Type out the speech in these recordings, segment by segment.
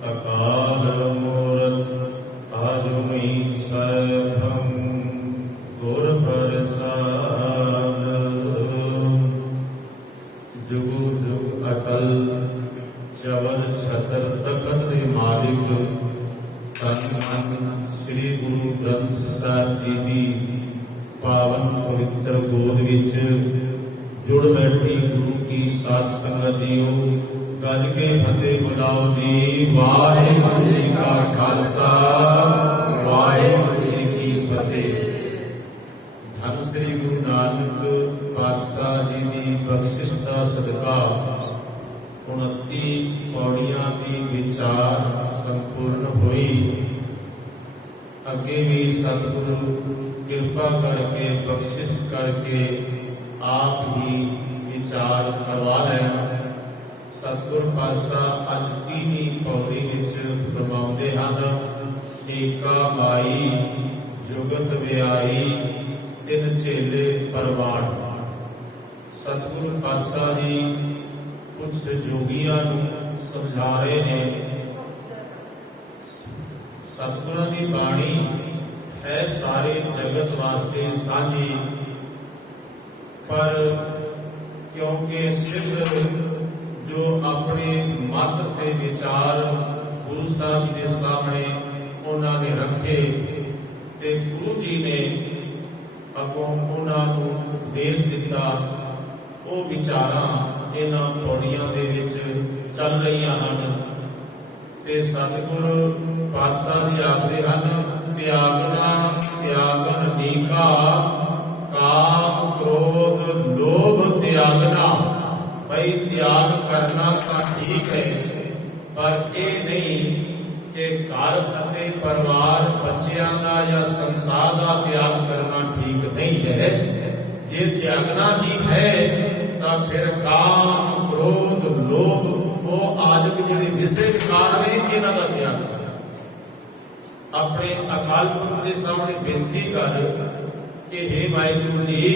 अकाल मूरत आजुनी सैभम गुर प्रसाद। जुग जुग अटल चवर छतर तखत दे मालिक तन मन श्री गुरु ग्रंथ साहिब जी दी पावन पवित्र गोद विच जुड़ बैठी गुरु की साथ संगत जीओ। गज के फतेह बुलाओ जी। वाहिगुरू जी का खालसा वाहिगुरू जी की फतेह। धन श्री गुरु नानक पातशाह जी की बख्शिश का सदका 29 पौड़ियां की विचार संपूर्ण हुई। अगे भी सतगुरु कृपा करके बख्शिश करके आप ही विचार करवा लेना। सतगुर पातशाह अज 3 पौड़ी विच फरमाउंदे हन, एका माई जुगत व्याई तिन चेले परवान। सतगुरु पातशाह जी कुछ जोगियां नूं समझा रहे ने। सतगुरां दी बाणी है सारे जगत वास्ते साझी, पर क्योंकि सिद्ध जो अपने मत के विचार गुरु साहब जी के सामने उन्होंने रखे ते गुरु जी ने अगों उन्होंने उपदेश दिता। वो विचारां इन्हां पौड़ियां दे विच चल रही हैं ते सतगुरु पातशाह जी आखदे हन, त्यागना त्यागन नीका काम क्रोध लोभ त्यागना। भाई त्याग करना तो ठीक है, पर ये नहीं कि घर अते परिवार बच्चों का या संसार का त्याग करना ठीक नहीं है। जे त्यागना ही है तो फिर काम क्रोध लोभ वो आदि जिहड़े विषय विकार ने इन्हां दा त्याग कर। अपने अकाल पुरख के सामने बेनती कर कि हे वाहिगुरू जी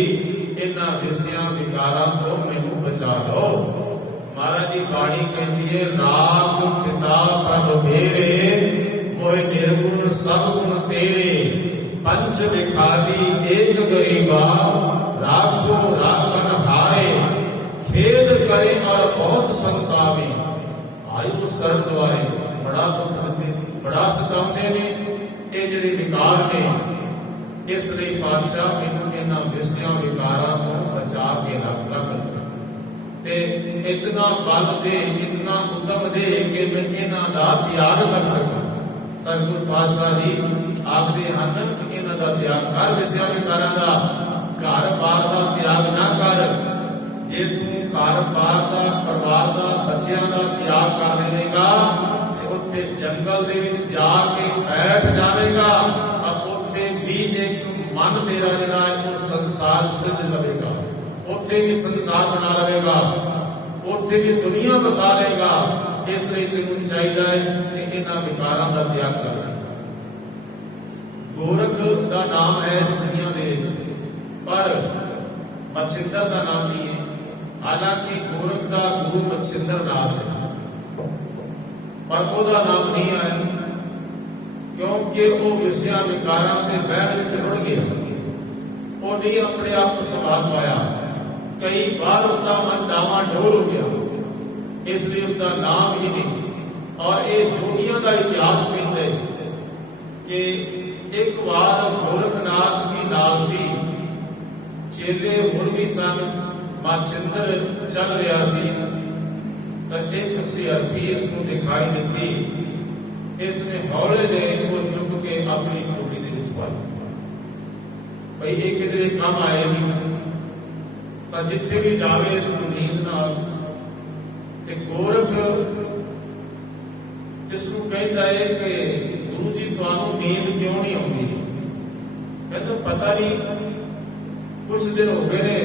इन्हां विषयां विकारां तो मैनूं बचा लो। महाराज की बाणी कहती है, राख पिता प्रभ मेरे मोह निर्गुण सब गुण तेरे। पंच विखादी एक गरीबा राखो राखन हारे। खेद करे और बहुत संतावे आयु शरण द्वारे। बड़ा दुख दिंदे ने, बड़ा सताउंदे ने ये जिहड़े विकार ने। इसलिए पातशाह मैनूं इन्हां विषयां विकारां तो बचा के रख ते इतना बल दे इतना उद्यम दे कि मैं इन्हां दा त्याग कर सकां। सतगुरु पातशाह जी आखदे हन कि इन्हां दा त्याग कर, विषयां विकारां दा। घर बार दा त्याग ना कर। जे तू घर बार दा परिवार दा बच्चों का त्याग कर देगा ते उत्थे जंगल दे विच जाके बैठ जाएगा। उत्थे भी एक मन तेरा जिहड़ा है वो संसार सिरज लवेगा, उत्थे भी संसार बना लवेगा, उत्थे भी दुनिया बसा लेगा। इसलिए तेनू चाहिए है कि इन्हां विकारां दा त्याग कर। गोरख दा नाम है इस दुनिया दे विच, पर मच्छिंद्र का नाम नहीं है। हालांकि गोरख का गुरु मच्छिंद्र नाथ है, पर ओहदा नाम नहीं आया क्योंकि वो विषयां विकारां दे बहण विच रुड़ गया। वो नहीं अपने आप को संभाल पाया। कई बार उसका मन डावाडोल हो गया, इसलिए उसका नाम ही नहीं। और ये जोगियों का इतिहास कहते कि एक बार गोरखनाथ की नाव सी, चेले होर भी सन, मच्छिंद्र चल रहा सी, तो एक सियारफी इसको दिखाई देती। इसने हौले ने वो चुक के अपनी चोटी दे विच पा ली। भाई ये किधरे काम आए नहीं, तो जिथे भी जावे इसको नींद नाल। ते गोरख इसको कहता है कि गुरु जी तुहानू नींद क्यों नहीं आती? कहता पता नहीं, कुछ दिन हो गए ने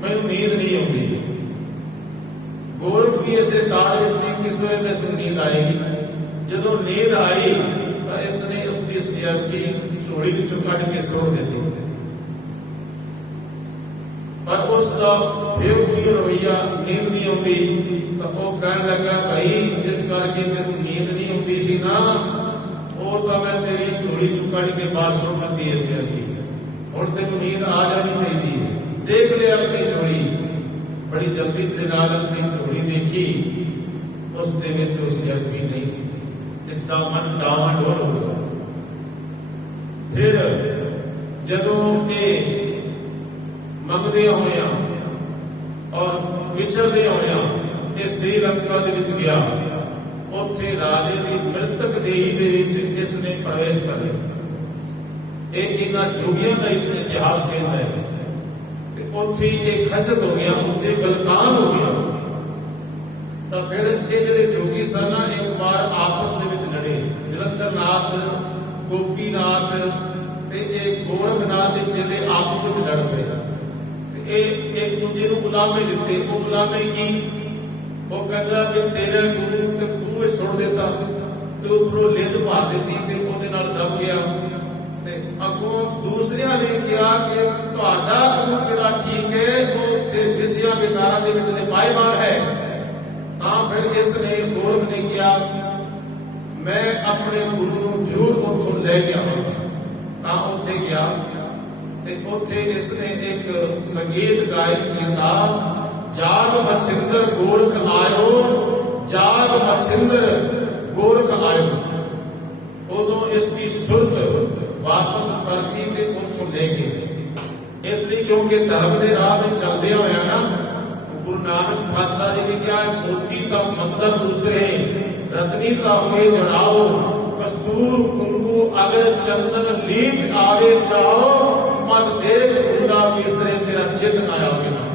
मैनू नींद नहीं आती। गोरख भी इसे ताड़ सी किस वे इसको नींद आएगी। जदों नींद आई तो इसने उसकी सियारफी झोली विचों कढ़ के सुट दी, पर उसका फिर कोई रवैया नींद नहीं आती। तो वह कह लगा भाई जिस करके तेन नींद नहीं ਸੀ ਨਾ, ਉਹ ਤਾਂ ਮੈਂ ਤੇਰੀ ਝੋਲੀ ਚੋਂ ਕੱਢ ਕੇ ਬਾਹਰ ਸੁੱਟ ਦਿੱਤੀ ਹੈ ਸਿਆਲਪੀ। ਹੁਣ ਤੈਨੂੰ ਨੀਂਦ ਆ ਜਾਣੀ ਚਾਹੀਦੀ ਹੈ। ਦੇਖ ਲਿਆ ਆਪਣੀ ਝੋਲੀ, ਬੜੀ ਜਲਦੀ ਤੇਰੇ ਨਾਲ ਆਪਣੀ ਝੋਲੀ ਦੇਖੀ, ਉਸ ਦੇ ਵਿੱਚ ਉਹ ਸਿਆਲਪੀ ਨਹੀਂ ਸੀ। ਇਸ ਦਾ ਮਨ ਡਾਵਾਡੋਲ ਹੋ ਗਿਆ। ਫਿਰ ਜਦੋਂ ਇਹ ਮੰਗਦੇ ਹੋਇਆ ਔਰ ਵਿਚਰਦੇ ਹੋਇਆ ਇਹ ਸ੍ਰੀਲੰਕਾ ਦੇ ਵਿੱਚ ਗਿਆ, ਉੱਥੇ ਰਾਜੇ ਦੀ ਮ੍ਰਿਤਕ ਦੇਹੀ ਦੇ ਵਿੱਚ ਇਸ ਨੇ ਪ੍ਰਵੇਸ਼ ਕਰ ਲਿਆ। ਇਹ ਇਹਨਾਂ ਜੋਗੀਆਂ ਦਾ ਇਸ ਇਤਿਹਾਸ ਕਹਿੰਦਾ ਹੈ। ਤੇ ਉੱਥੇ ਇਹ ਖਜਤ ਹੋ ਗਿਆ, ਉੱਥੇ ਗਲਤਾਨ ਹੋ ਗਿਆ। ਤਾਂ ਫਿਰ ਇਹ ਜਿਹੜੇ ਜੋਗੀ ਸਨ ਨਾ, ਇੱਕ ਵਾਰ ਆਪਸ ਦੇ ਵਿੱਚ ਲੜੇ। ਜਲੰਧਰਨਾਥ, ਗੋਪੀਨਾਥ ਤੇ ਇਹ ਗੋਰਖਨਾਥ ਦੇ ਚੇਲੇ ਆਪਸ ਵਿੱਚ ਲੜ ਪਏ। ਤੇ ਇਹ ਇੱਕ ਦੂਜੇ ਨੂੰ ਗੁਲਾਮੇ ਦਿੱਤੇ। ਉਹ ਗੁਲਾਮੇ ਕੀ? ਉਹ ਕਹਿੰਦਾ ਕਿ ਤੇਰਾ ਗੁਰੂ ਤੇ ਖੂਹ ਵਿੱਚ ਸੁੱਟ ਦਿੱਤਾ ਤੇ ਉੱਪਰੋਂ ਲਿੱਦ ਭਰ ਦਿੱਤੀ ਤੇ ਉਹਦੇ ਨਾਲ ਦਬ ਗਿਆ। ਤੇ ਅੱਗੋਂ ਦੂਸਰਿਆਂ ਨੇ ਕਿਹਾ ਕਿ ਤੁਹਾਡਾ ਗੁਰੂ ਕਿਹੜਾ ਠੀਕ ਹੈ, ਉਹ ਵਿਸਿਆ ਵਿਕਾਰਾਂ ਦੇ ਵਿੱਚ ਨਿਪਾਏਮਾਨ ਹੈ। ਤਾਂ ਫਿਰ ਇਸ ਨੇ ਗੋਰਖ ਨੇ ਕਿਹਾ ਮੈਂ ਆਪਣੇ ਗੁਰੂ ਨੂੰ ਜ਼ਰੂਰ ਉੱਥੋਂ ਲੈ ਕੇ ਆਵਾਂਗਾ। ਤਾਂ ਉੱਥੇ ਗਿਆ ਤੇ ਉੱਥੇ ਇਸ ਨੇ ਇੱਕ ਸੰਗੀਤ ਗਾਇਨ ਕੀਤਾ, ਜਾਗ ਮਛਿੰਦਰ ਗੋਰਖ ਆਇਓ, ਜਾਗ ਮਛਿੰਦਰ ਗੋਰਖ ਆਇਓ। ਉਦੋਂ ਇਸ ਦੀ ਸੁਰਤ ਵਾਪਸ ਪਰਤੀ ਤੇ ਉੱਥੋਂ ਲੈ ਕੇ। ਇਸ ਲਈ ਕਿਉਂਕਿ ਧਰਮ ਦੇ ਰਾਹ ਵਿੱਚ ਚੱਲਦੇ ਹੋਇਆ ਨਾ, ਗੁਰੂ ਨਾਨਕ ਪਾਤਸ਼ਾਹ ਜੀ ਨੇ ਕਿਹਾ ਮੋਤੀ ਤਾਂ ਮੰਦਰ ਦੂਸਰੇ, ਰਤਨੀ ਤਾਂ ਹੋਏ ਜੜਾਓ, ਕਸਤੂਰ ਕੁੰਕੂ ਅਗਰ ਚੰਦਨ ਲੀਪ ਆਵੇ ਚਾਓ, ਮਤ ਦੇਖ ਪੂਰਾ ਵਿਸਰੇ ਤੇਰਾ ਚਿਤ ਨਾ ਆਵੇ ਨਾ।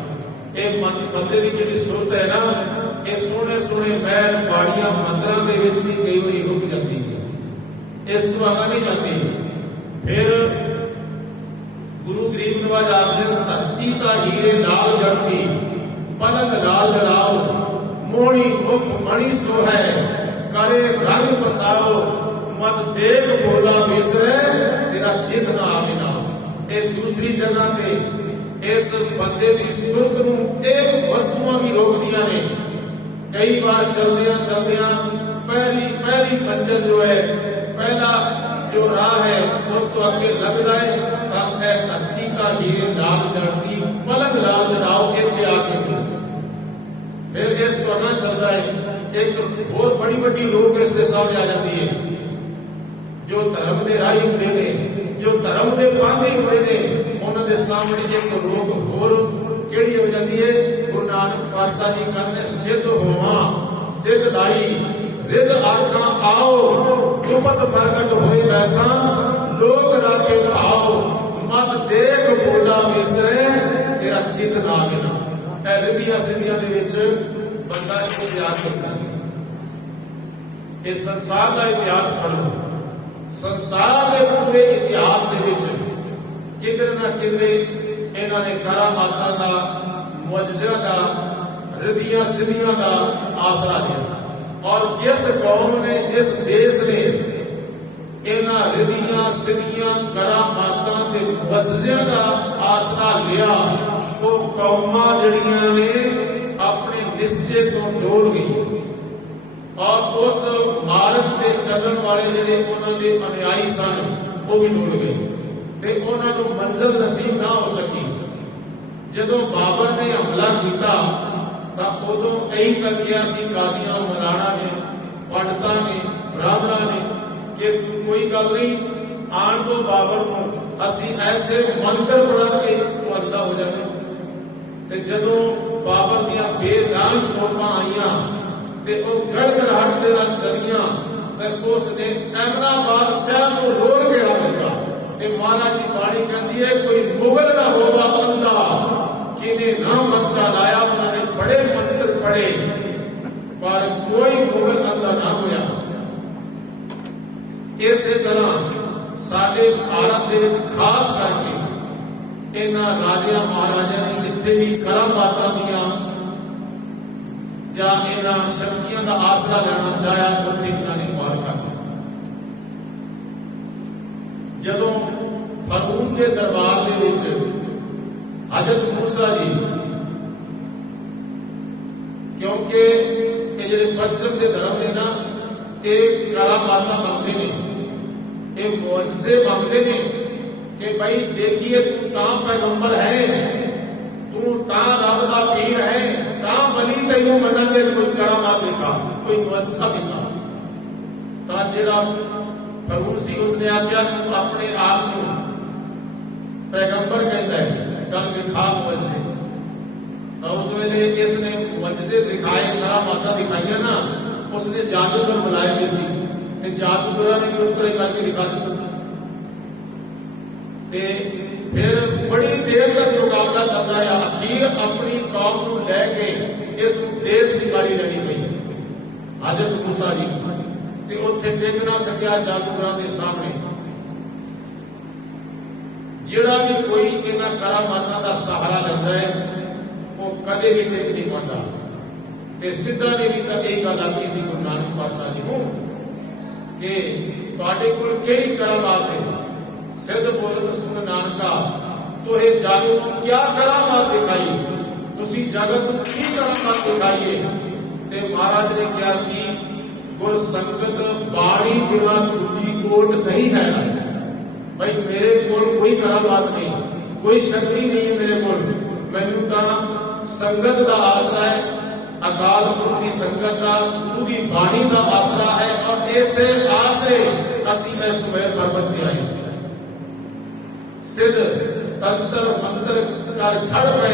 ਇਹ ਬੰਦੇ ਦੀ ਜਿਹੜੀ ਸੁਰਤ ਹੈ ਨਾ, ਇਹ ਸੋਹਣੇ ਸੋਹਣੇ ਮਹਿਲ ਬਾੜੀਆਂ ਮੰਦਰਾਂ ਦੇ ਵਿੱਚ ਵੀ ਗਈ ਹੋਈ ਰੁਕ ਜਾਂਦੀ ਹੈ, ਇਸ ਤੋਂ ਆਗਾ ਨਹੀਂ ਜਾਂਦੀ। ਫਿਰ ਗੁਰੂ ਗਰੀਬ ਨਵਾਜ ਆਖਦੇ ਨੇ ਧਰਤੀ ਦਾ ਹੀਰੇ ਲਾਲ ਜੜਤੀ, ਪਲਕ ਲਾਲ ਲੜਾਓ, ਮੋਹਣੀ ਮੁਖ ਮਣੀ ਸੋਹੈ, ਕਰੇ ਰੰਗ ਬਸਾਓ, ਮਤ ਦੇਖ ਬੋਲਾ ਵਿਸਰੇ ਤੇਰਾ ਚਿਤ ਨਾ ਆਵੇ ਨਾ। ਇਹ ਦੂਸਰੀ ਜਗ੍ਹਾ ਤੇ ਇਸ ਬੰਦੇ ਦੀ ਸੁਰਤ ਨੂੰ ਇਹ ਵਸਤੂਆਂ ਵੀ ਰੋਕਦੀਆਂ ਨੇ। ਕਈ ਵਾਰ ਚਲਦਿਆਂ ਚਲਦਿਆਂ ਪਹਿਲੀ ਮੰਜ਼ਿਲ ਜੋ ਹੈ, ਪਹਿਲਾ ਜੋ ਰਾਹ ਹੈ, ਉਸ ਤੋਂ ਅੱਗੇ ਲੱਗਦਾ ਹੈ ਤਾਂ ਇਹ ਧਰਤੀ ਦਾ ਹੀਰੇ ਲਾਲ ਜੜਤੀ, ਪਲਕ ਲਾਲ ਜੜਾਓ, ਇੱਥੇ ਆ ਕੇ ਫਿਰ ਇਸ ਤੋਂ ਅੱਗੇ ਚੱਲਦਾ ਹੈ। ਇੱਕ ਹੋਰ ਬੜੀ ਵੱਡੀ ਰੋਕ ਇਸ ਦੇ ਸਾਹਮਣੇ ਆ ਜਾਂਦੀ ਹੈ। ਜੋ ਧਰਮ ਦੇ ਰਾਹੀ ਹੁੰਦੇ ਨੇ, ਜੋ ਧਰਮ ਦੇ ਪਾਂਧੇ ਹੁੰਦੇ ਨੇ, ਉਹਨਾਂ ਦੇ ਸਾਹਮਣੇ ਇੱਕ ਰੋਕ ਹੋਰ ਕਿਹੜੀ ਹੋ ਜਾਂਦੀ ਹੈ? ਗੁਰੂ ਨਾਨਕ ਪਾਤਸ਼ਾਹ ਜੀ ਕਹਿੰਦੇ ਸਿੱਧ ਹੋਵਾਂ ਸਿੱਧ ਲਾਈ, ਰਿੱਧ ਆਖਾਂ ਆਓ, ਗੁਪਤ ਪ੍ਰਗਟ ਹੋਏ ਵੈਸਾ, ਲੋਕ ਰਾਖੇ ਭਾਓ, ਮਤ ਦੇਖ ਬੋਲਾ ਵਿਸਰੇ ਤੇਰਾ ਚਿਤ ਨਾ ਆਵੇ ਨਾ। ਇਹ ਰਿੱਧੀਆਂ ਸਿੱਧੀਆਂ ਦੇ ਵਿੱਚ ਬੰਦਾ ਇਤਿਹਾਸ ਕਰਦਾ ਹੈ। ਇਹ ਸੰਸਾਰ ਦਾ ਇਤਿਹਾਸ ਪੜ੍ਹੋ। ਸੰਸਾਰ ਦੇ ਪੂਰੇ ਇਤਿਹਾਸ ਦੇ ਵਿੱਚ ਕਿਧਰੇ ਨਾ ਕਿਧਰੇ ਇਹਨਾਂ ਨੇ ਕਰਾਮਾਤਾਂ ਦਾ, ਮੁਅਜਜ਼ਿਆਂ ਦਾ, ਰਿੱਧੀਆਂ ਸਿੱਧੀਆਂ ਦਾ ਆਸਰਾ ਲਿਆ। ਔਰ ਜਿਸ ਕੌਮ ਨੇ, ਜਿਸ ਦੇਸ਼ ਨੇ ਇਹਨਾਂ ਰਿੱਧੀਆਂ ਸਿੱਧੀਆਂ ਕਰਾਮਾਤਾਂ ਤੇ ਮੁਅਜਜ਼ਿਆਂ ਦਾ ਆਸਰਾ ਲਿਆ, ਉਹ ਕੌਮਾਂ ਜਿਹੜੀਆਂ ਨੇ ਆਪਣੇ ਨਿਸ਼ਚੇ ਤੋਂ ਡੋਲ ਗਈ ਔਰ ਉਸ ਮਾਰਗ ਤੇ ਚੱਲਣ ਵਾਲੇ ਜਿਹੜੇ ਉਹਨਾਂ ਦੇ ਅਨੁਯਾਈ ਸਨ ਉਹ ਵੀ ਡੁੱਲ ਗਏ ਤੇ ਉਹਨਾਂ ਨੂੰ ਮੰਜ਼ਿਲ ਨਸੀਬ ਨਾ ਹੋ ਸਕੀ। ਜਦੋਂ ਬਾਬਰ ਨੇ ਹਮਲਾ ਕੀਤਾ ਤਾਂ ਉਦੋਂ ਇਹੀ ਕਰ ਗਿਆ ਸੀ ਕਾਜ਼ੀਆਂ, ਮੌਲਾਣਾ ਨੇ, ਪੰਡਤਾਂ ਨੇ, ਬ੍ਰਾਹਮਣਾਂ ਨੇ ਕਿ ਕੋਈ ਗੱਲ ਨਹੀਂ, ਆਣ ਤੋਂ ਬਾਬਰ ਨੂੰ ਅਸੀਂ ਐਸੇ ਮੰਤਰ ਪੜ੍ਹ ਕੇ ਉਹ ਅੰਦਾ ਹੋ ਜਾਵੇ। ਤੇ ਜਦੋਂ ਬਾਬਰ ਦੀਆਂ ਬੇਜਾਨ ਤੋਪਾਂ ਆਈਆਂ ਤੇ ਉਹ ਗੜਗੜਾਹਟ ਦੇ ਨਾਲ ਚਲੀਆਂ ਤੇ ਉਸ ਨੇ ਅਹਿਮਦਾਬਾਦ ਸ਼ਹਿਰ ਨੂੰ ਰੋੜ ਕੇ ਰੱਖ ਦਿੱਤਾ। ਇਹ ਮਹਾਰਾਜ ਦੀ ਬਾਣੀ ਕਹਿੰਦੀ ਹੈ ਕੋਈ ਮੁਗਲ ਨਾ ਹੋਵਾ ਅੰਦਾ, ਜਿਹਨੇ ਨਾ ਮੱਚਾ ਲਾਇਆ। ਉਹਨਾਂ ਨੇ ਬੜੇ ਮੰਤਰ ਪੜ੍ਹੇ ਪਰ ਕੋਈ ਮੁਗਲ ਅੰਦਾ ਨਾ ਹੋਇਆ। ਇਸੇ ਤਰ੍ਹਾਂ ਸਾਡੇ ਭਾਰਤ ਦੇ ਵਿੱਚ ਖਾਸ ਕਰਕੇ ਇਹਨਾਂ ਰਾਜਿਆਂ ਮਹਾਰਾਜਿਆਂ ਨੇ ਜਿੱਥੇ ਵੀ ਕਰਾਮਾਤਾਂ ਦੀਆਂ ਜਾਂ ਇਹਨਾਂ ਸ਼ਕਤੀਆਂ ਦਾ ਆਸਰਾ ਲੈਣਾ ਚਾਹਿਆ, ਉੱਥੇ ਇਹਨਾਂ ਨੇ ਮਾਰ ਖਾਧੀ। ਜਦੋਂ ਫਰਊਨ ਦੇ ਦਰਬਾਰ ਦੇ ਵਿੱਚ ਹਜ਼ਰਤ ਮੂਸਾ ਜੀ, ਕਿਉਂਕਿ ਇਹ ਜਿਹੜੇ ਪश्चिम ਦੇ ਧਰਮ ਨੇ ਨਾ, ये करामाता मंगते ने, ये मुअज्जिज़े मंगते ने कि भाई देखिए तू तां पैगंबर है, तू तां रब दा पीर है, तां वली तैनूं मनांगे, कोई करामात दिखा, कोई मुअज्जिज़ा दिखा। तां जिहड़ा फरूसी उसने आख्या तू अपने आप नूं पैगंबर कहता है, चल दिखा मुअज्जिज़े। तो उस वेले इसने मुअज्जिज़े दिखाए, करामातां दिखाइयां ना, उसने जादूगर बुलाए गए सी ते जादूगरां ने भी उस तरह करके दिखा दिता। ते फिर बड़ी देर तक मुकाबला चलता है, अखीर अपनी कौम नूं लैके इस देश की बारी लड़ी पई हज़रत मूसा जी ते उत्थे टिक ना सकिया जादूगरां दे सामने। जिहड़ा भी कोई इन्हां करामातां दा सहारा लैंदा है वो कदे भी टिक नहीं पांदा। ते सिद्धा ने भी तो यही गल आखी सी गुरु नानक पातशाह जी नूं कि तुहाडे कोल किहड़ी करामात है। सिद्ध बोलत सुन नानका तोहे जग नूं क्या करामात दिखाई, तुसी जगत नूं की करामात दिखाईए। ते महाराज ने कहा सी गुर संगत बाणी बिना दूजी कोट नहीं है। भाई मेरे कोल कोई करामात नहीं, कोई शक्ति नहीं है मेरे कोल, मैनूं तां संगत दा आसरा है, अकाल पुरख की संगत का, गुरु की बाणी का आसरा है। और ऐसे आसरे असी इस सुमेर पर्वत पे आए। सिद्ध तंत्र मंत्र कर छड़ पे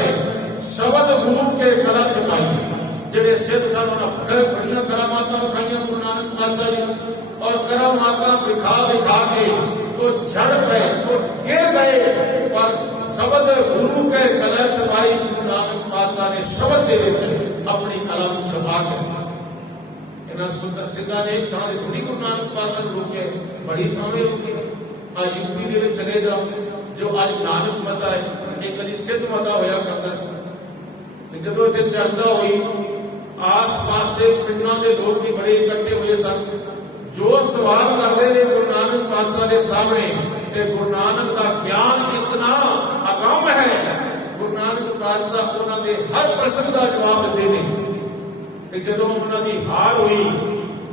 शब्द गुरु के कला छपाई। जेडे सिद्ध सन उन्होंने बड़िया करामातां विखाइयां गुरु नानक पातशाह जी, और करामातां विखा विखा के तो झड़ पे तो गिर गए, पर शब्द गुरु के कला छपाई। गुरु नानक पातशाह ने शब्द दे विच अपनी कलम छपा कर इन्हां सिद्धां ने एक थां थोड़ी गुरु नानक पातशाह नूं रोके, बड़ी थावें रोके। आ यूपी दे विच चले जाओ, जो अज नानक मता है, एक कदी सिद्ध मता होया करता सी। जदों इत्थे चर्चा हुई, आस पास के पिंडां दे लोग भी बड़े इकट्ठे हुए सन, जो सवाल करते हैं गुरु नानक पातशाह के सामने कि गुरु नानक का ज्ञान इतना अगम है। गुरु नानक पातशाह उन्होंने हर प्रश्न का जवाब देते हैं। जो उन्होंने हार हुई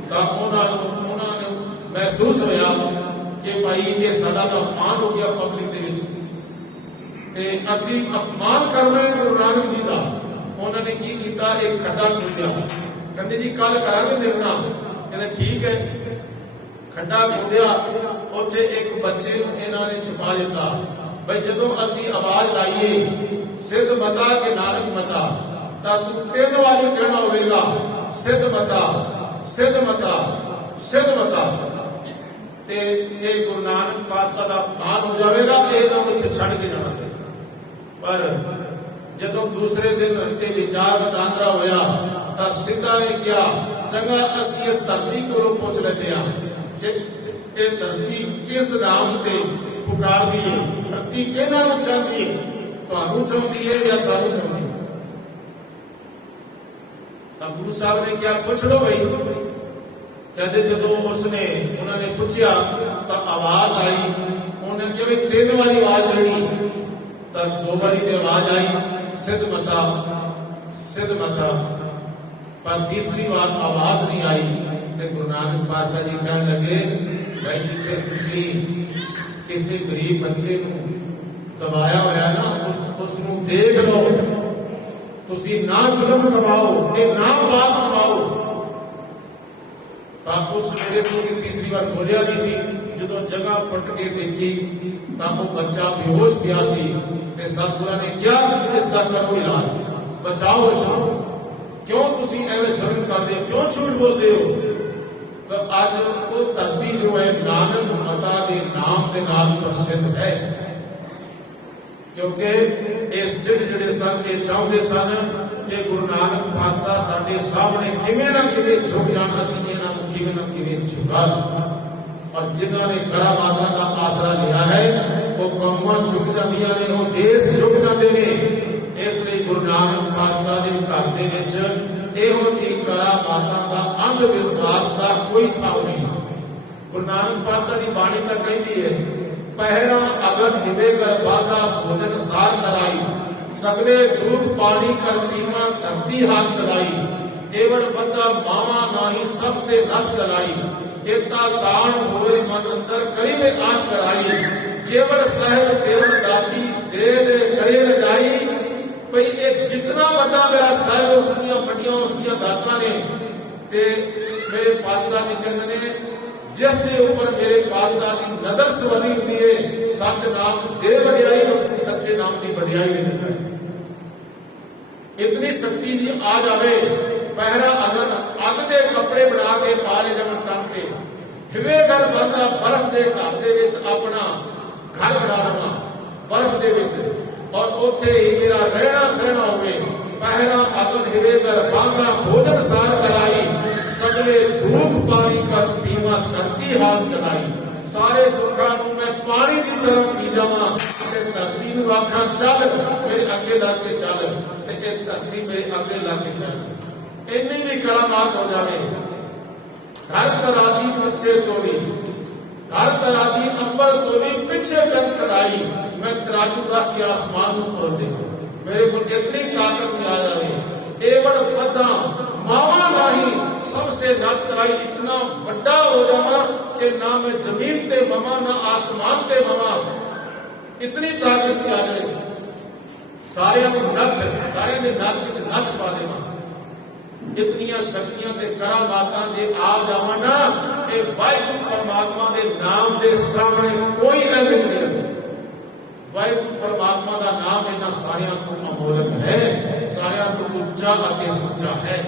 तो उन्होंने महसूस होया कि भाई ये साडा तो अपमान हो गया पब्लिक दे विच, ते असीं अपमान करना है गुरु नानक जी का। उन्होंने की किया, एक खड्डा खोदिया, कहते जी कल करांगे निर्णा, कहते ठीक है। खड्डा खोदिया, उत्थे एक बच्चे नूं इन्हां ने छुपा दिता। भाई जदों असीं आवाज लाइए सिद्ध मता के नानक मता, तां तूं 3 वारी कहना होवेगा सिद्ध मता सिद्ध मता सिद्ध मता, ते ये गुरु नानक पातशाह दा अपमान हो जाएगा, इहनूं उत्थे छड्ड के जाना। पर जदों दूसरे दिन ये विचार वटांदरा होया तां सिद्धा ने कहा, चंगा असीं इस धरती कोलों पुछ लैंदे हां कि ये धरती किस नाम ते पुकारदी है, धरती किहनां नूं चाहती है, तुहानूं चाहती है या सानूं चाहती है। तां गुरु साहब ने कहा, पुछ लो भाई। कहते जदों उसने उन्होंने पूछा तो आवाज आई, उन्हें कहा 3 वारी आवाज देनी, तब 2 बारी की आवाज आई सिद्ध मता सिद्ध मता, पर तीसरी बार आवाज नहीं आई। तो गुरु नानक पातशाह जी कहने लगे, भाई जिथे तुसी किसी गरीब बच्चे नूं दबाया होया ना, उसनूं देख लो, तुसी ना जुल्म कमाओ, ना पाप कमाओ। उस मेरे को तीसरी बार बोलिया नहीं सी। जो जगह पट के देखी तो वो बच्चा बेहोश गया सी। सतगुरु ने क्या इसका करो इलाज, बचाओ इसको, क्यों तुसी एवं जुल्म करते हो, क्यों झूठ बोलते हो। तो अज वो धरती जो है नानक मता के नाम के नाम प्रसिद्ध है, क्योंकि ये सिद्ध जिहड़े सन ये चाहते सन कि गुरु नानक पातशाह साडे सामने किवें ना किवें झुक जाण, असीं इन्हां नूं किवें ना किवें झुका दें। और जिन्हां ने करामातां दा आसरा लिया है वो कौमां झुक जांदियां ने, वो देश झुक जाते हैं। इसलिए गुरु नानक पातशाह के घर दे विच इहो जी करामातां दा अंध विश्वास का कोई थां नहीं। गुरु नानक पातशाह की बाणी तां कहती है, पहरा अगर हिवे कर बाधा भोजन सार कराई, सगले दूध पानी कर पीना धरती हाथ चलाई। एवं बंदा मावा नाही सबसे नफ चलाई, एकता कान होए मन अंदर करीबे आंख कराई, जेवड़ सहब देवड़ दाती दे दे करे न जाई। भाई एक जितना बड़ा मेरा साहब उसकी बड़िया उसकी दाता ने ते मेरे पातशाह जी कहते ने जिसके ऊपर मेरे पातशाह की नजर सवली हुई है, सच नाम दे बढ़ियाई उसकी सच्चे नाम की बढ़ियाई नहीं निकले। इतनी शक्ति जी आ जावे, पहरा अगन अग दे कपड़े बना के पा ले जमन तन के, हिवे घर बनता बर्फ के घर दे विच अपना घर बना लवा बर्फ दे विच, और उथे ही मेरा रहना सहना होवे। पहरा अगन हिवे घर बांगा भोजन सार कराई, सगले धूफ पानी कर पीवा धरती हाथ चलाई। सारे दुखा नू मैं पानी की तरफ पी जावा, धरती नू आखा चल मेरे अगे ला के चल, धरती मेरे अगे ला के चल। इन्नी भी करामात हो जावे। घर तरादी पीछे तोड़ी, घर तरादी अंबर तोड़ी पीछे कद चढ़ाई, मैं तराजू रख के आसमान तोड़ दे, मेरे को इतनी ताकत में आ जाए। एवं पदा मावा नाही सबसे नथ चलाई, इतना बड़ा हो जावा कि ना मैं जमीन ते मवा ना आसमान ते मवा, इतनी ताकत में आ जाए। सारे नथ सारे ने नथ विच नथ पा देवा, इतनिया शक्तियां ते करामातां जे आ जावा ना, ये वाहिगुरू परमात्मा के नाम के सामने कोई अहमियत नहीं। वाहिगुरू परमात्मा का नाम इन्हां सारियां तो अमोलक है, सारियां तो उच्चा अते सुच्चा है।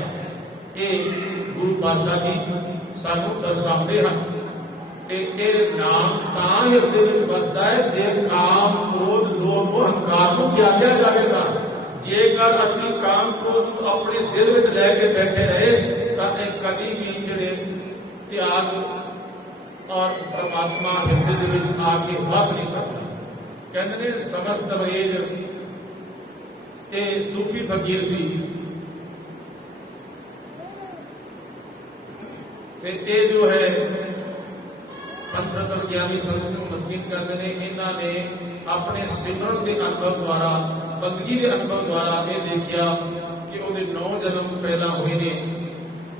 ये गुरु पातशाह जी सानू दर्शाते हैं कि ये नाम तां हिरदे विच वसदा है जे काम क्रोध लोभ अहंकार को त्यागया जाएगा। जेकर असी काम क्रोध अपने दिल विच लैके बैठे रहे तां कदी भी जिहड़े त्याग और परमात्मा हिरदे दे विच आके वस नहीं सकता। कहते ने समस्त अंग्रेज ये सूफी फकीर सी, ये जो है पंथरतन ज्ञानी संत सिंह मस्कीन कहते हैं, इन्होंने अपने सिमरन के अनुभव द्वारा बंदगी के अनुभव द्वारा ये देखा कि उन्हें 9 जन्म पहला हुए ने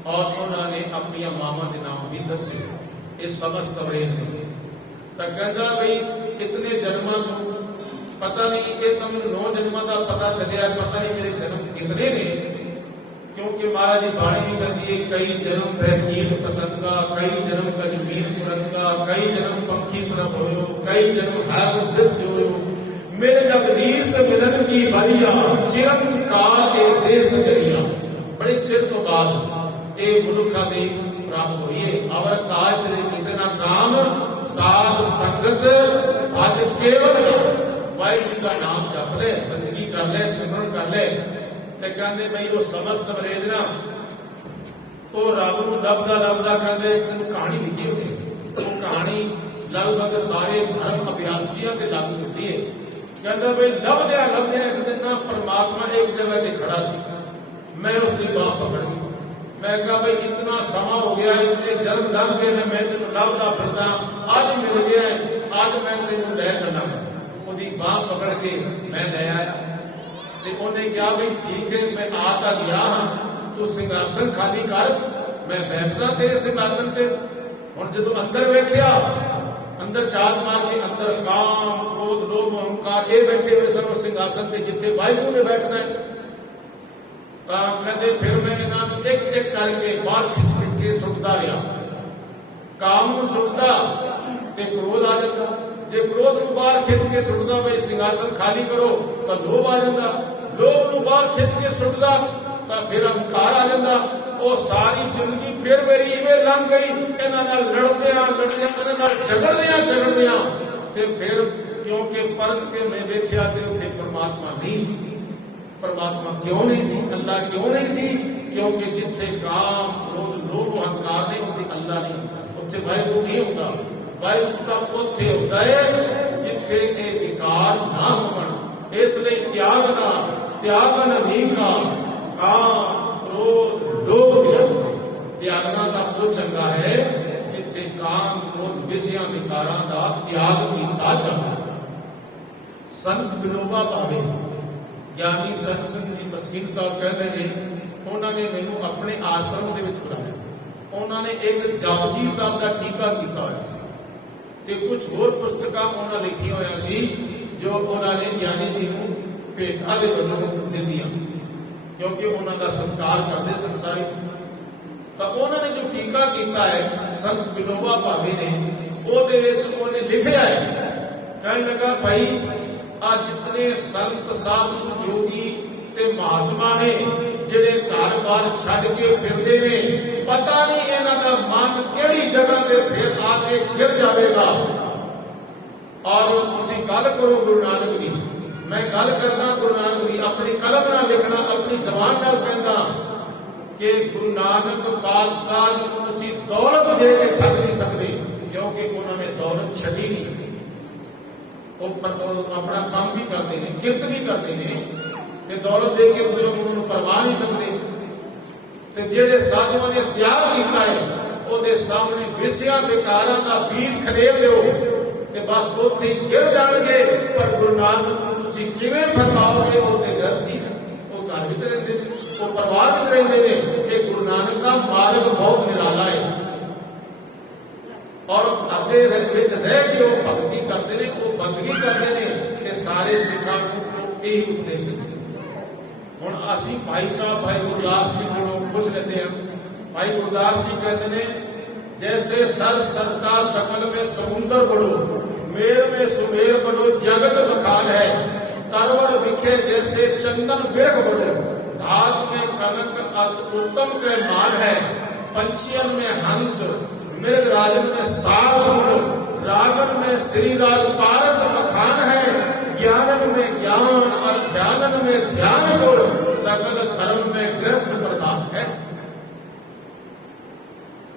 और उन्होंने अपनी मामा के नाम भी दसे। ये समस्त अंग्रेज ने तो कहता भाई इतने जन्मों को पता नहीं, ये तो मैं 9 जन्मों का पता चलिया, पता नहीं मेरे जन्म कितने ने, क्योंकि महाराज जी बाणी भी कहती है कई जन्म है कीट पतंगा, कई जन्म का जमीन पुरंगा, कई जन्म पंखी सरब हो, कई जन्म है वृद्ध जो मेरे जगदीश मिलन की बरिया, चिरंकाल ए देश दरिया। बड़े चिर तो बाद ये मनुखा दे प्राप्त हुई है। और काज तेरे कितना काम साध संगत आज केवल वाहिगुरू का नाम जप ले, बंदगी कर ले, सिमरन कर ले। ते कहते भाई वो समस्त अंग्रेज ना वो रब नूं लभदा लभदा कहते कहानी लिखी होगी, वो कहानी लगभग सारे धर्म अभ्यासियों से लागू होती है। कहता भाई लभद्या लभद्या एक दिन ना परमात्मा एक जगह से खड़ा सी, मैं उसकी बाह पकड़ ली। मैं कहा भाई इतना समा हो गया, इतने जन्म लग गए, मैं तेन लभदा फिरदा, अज मिल गया है, अज मैं तेन लै चला। उसकी बाह पकड़ के मैं ले आया। उन्हें कहा भाई ठीक है मैं आ तो गया हाँ, तू सिंहासन खाली कर, मैं बैठना तेरे सिंहासन पे। और जो अंदर बैठा, अंदर चाल मार के अंदर काम क्रोध लोभ अहंकार ये बैठे हुए सब सिंहासन पे जिथे वाहिगुरू ने बैठना है। कहते फिर मैं इन्होंने एक एक करके बाहर खिंच के सुटता रहा। काम नूं सुटता ते क्रोध आ जाता, जे क्रोध नूं बाहर खिंच के सुटता भाई सिंहासन खाली करो तो लोभ आ जाता, लोभ नूं बाहर खिंच के सुटता तो फिर अहंकार आ जाता। वो सारी जिंदगी फिर मेरी इवें लंघ गई, इन्हां नाल लड़दियां झगड़दियां ते फिर क्योंकि परख के मैं देखा ते उत्थे परमात्मा नहीं सी। परमात्मा क्यों नहीं सी, अल्लाह क्यों नहीं सी? क्योंकि जिथे काम क्रोध लोभ अहंकार ने उत्थे अल्लाह नहीं, उत्थे वाहिगुरू नहीं होगा। वाहिगुरू का उत्थे होता है जिथे ये विकार ना होवन। इसलिए त्यागन नीका काम क्रोध लोभ त्यागना का वो चंगा है जिथे काम क्रोध विषयां विकारां दा त्याग कीता जावे। संत विनोबा भावे ज्ञानी संत सिंह जी मस्कीन साहब कह रहे हैं, ਉਹਨਾਂ ਨੇ ਮੈਨੂੰ ਆਪਣੇ ਆਸ਼ਰਮ ਦੇ ਵਿੱਚ ਬੁਲਾਇਆ। ਉਹਨਾਂ ਨੇ ਇੱਕ ਜਪਜੀ ਸਾਹਿਬ ਦਾ ਟੀਕਾ ਕੀਤਾ ਹੋਇਆ ਸੀ ਤੇ ਕੁਝ ਹੋਰ ਪੁਸਤਕਾਂ ਉਹਨਾਂ ਲਿਖੀਆਂ ਹੋਈਆਂ ਸੀ ਜੋ ਉਹਨਾਂ ਨੇ ਗਿਆਨੀ ਜੀ ਨੂੰ ਭੇਟਾਂ ਦੇ ਵੱਲੋਂ ਦਿੱਤੀਆਂ, ਕਿਉਂਕਿ ਉਹਨਾਂ ਦਾ ਸਤਿਕਾਰ ਕਰਦੇ ਸਨ ਸਾਰੇ। ਤਾਂ ਉਹਨਾਂ ਨੇ ਜੋ ਟੀਕਾ ਕੀਤਾ ਹੈ ਸੰਤ ਵਿਨੋਬਾ ਭਾਵੇ ਨੇ, ਉਹਦੇ ਵਿੱਚ ਉਹਨੇ ਲਿਖਿਆ ਹੈ, ਕਹਿਣ ਲੱਗਾ ਭਾਈ ਆ ਜਿਤਨੇ ਸੰਤ ਸਾਧੂ ਜੋਗੀ ਤੇ ਮਹਾਤਮਾ ਨੇ ਜਿਹੜੇ ਘਰ-ਬਾਰ ਛੱਡ ਕੇ ਫਿਰਦੇ ਨੇ, ਪਤਾ ਨਹੀਂ ਇਹਨਾਂ ਦਾ ਮਨ ਕਿਹੜੀ ਜਗ੍ਹਾ ਤੇ ਫਿਰ ਆ ਕੇ ਗਿਰ ਜਾਵੇਗਾ। ਔਰ ਤੁਸੀਂ ਗੱਲ ਕਰੋ ਗੁਰੂ ਨਾਨਕ ਦੀ, ਮੈਂ ਗੱਲ ਕਰਦਾ ਗੁਰੂ ਨਾਨਕ ਦੀ, ਆਪਣੀ ਕਲਮ ਨਾਲ ਲਿਖਣਾ, ਆਪਣੀ ਜ਼ਬਾਨ ਨਾਲ ਕਹਿੰਦਾ ਕਿ ਗੁਰੂ ਨਾਨਕ ਪਾਤਸ਼ਾਹ ਨੂੰ ਤੁਸੀਂ ਦੌਲਤ ਦੇ ਕੇ ਠੱਗ ਨਹੀਂ ਸਕਦੇ, ਕਿਉਂਕਿ ਉਹਨਾਂ ਨੇ ਦੌਲਤ ਛੱਡੀ ਨਹੀਂ। ਉਹ ਆਪਣਾ ਕੰਮ ਵੀ ਕਰਦੇ ਨੇ, ਕਿਰਤ ਵੀ ਕਰਦੇ ਨੇ, ਤੇ ਦੌਲਤ ਦੇ ਕੇ ਤੁਸੀਂ ਉਹਨਾਂ ਨੂੰ ਪਰਵਾਹ ਨਹੀਂ ਸਕਦੇ। ਤੇ ਜਿਹੜੇ ਸਾਧੂਆਂ ਨੇ ਤਿਆਗ ਕੀਤਾ ਹੈ ਉਹਦੇ ਸਾਹਮਣੇ ਵਿਸਿਆਂ ਵਿਕਾਰਾਂ ਦਾ ਬੀਜ ਖੜੇਰ ਦਿਓ ਤੇ ਬਸ ਉੱਥੇ ਹੀ ਗਿਰ ਜਾਣਗੇ। ਪਰ ਗੁਰੂ ਨਾਨਕ ਨੂੰ ਤੁਸੀਂ ਕਿਵੇਂ ਫਰਮਾਓਗੇ? ਉਹ ਤੇ ਗ੍ਰਸਤੀ, ਉਹ ਘਰ ਵਿੱਚ ਰਹਿੰਦੇ ਨੇ, ਉਹ ਪਰਿਵਾਰ ਵਿੱਚ ਰਹਿੰਦੇ ਨੇ। ਇਹ ਗੁਰੂ ਨਾਨਕ ਦਾ ਮਾਰਗ ਬਹੁਤ ਨਿਰਾਲਾ ਹੈ। ਔਰ ਘਰ ਦੇ ਵਿੱਚ ਰਹਿ ਕੇ ਉਹ ਭਗਤੀ ਕਰਦੇ ਨੇ, ਉਹ ਬੰਦਗੀ ਕਰਦੇ ਨੇ ਤੇ ਸਾਰੇ ਸਿੱਖਾਂ ਨੂੰ ਇਹ ਉਪਦੇਸ਼ ਦਿੰਦੇ। ਹੁਣ ਅਸੀਂ ਭਾਈ ਸਾਹਿਬ ਭਾਈ ਗੁਰਦਾਸ ਜੀ ਕੋਲੋਂ ਪੁੱਛ ਲੈਂਦੇ ਹਾਂ। ਭਾਈ ਗੁਰਦਾਸ ਜੀ ਕਹਿੰਦੇ ਨੇ, जैसे सर सरता सकल में समुंदर बड़ो, मेर में सुमेर बड़ो जगत बखान है। तरवर बिखे जैसे चंदन बिरख बड़ो, धात में कनक अत उत्तम के मान है। पंछियन में हंस मृग राजन में सार बड़ो, रागन में श्री राग पारस बखान है। ज्ञानन में ज्ञान और ध्यानन में ध्यान गुण, सकल धर्म में गृहस्थ प्रधान है।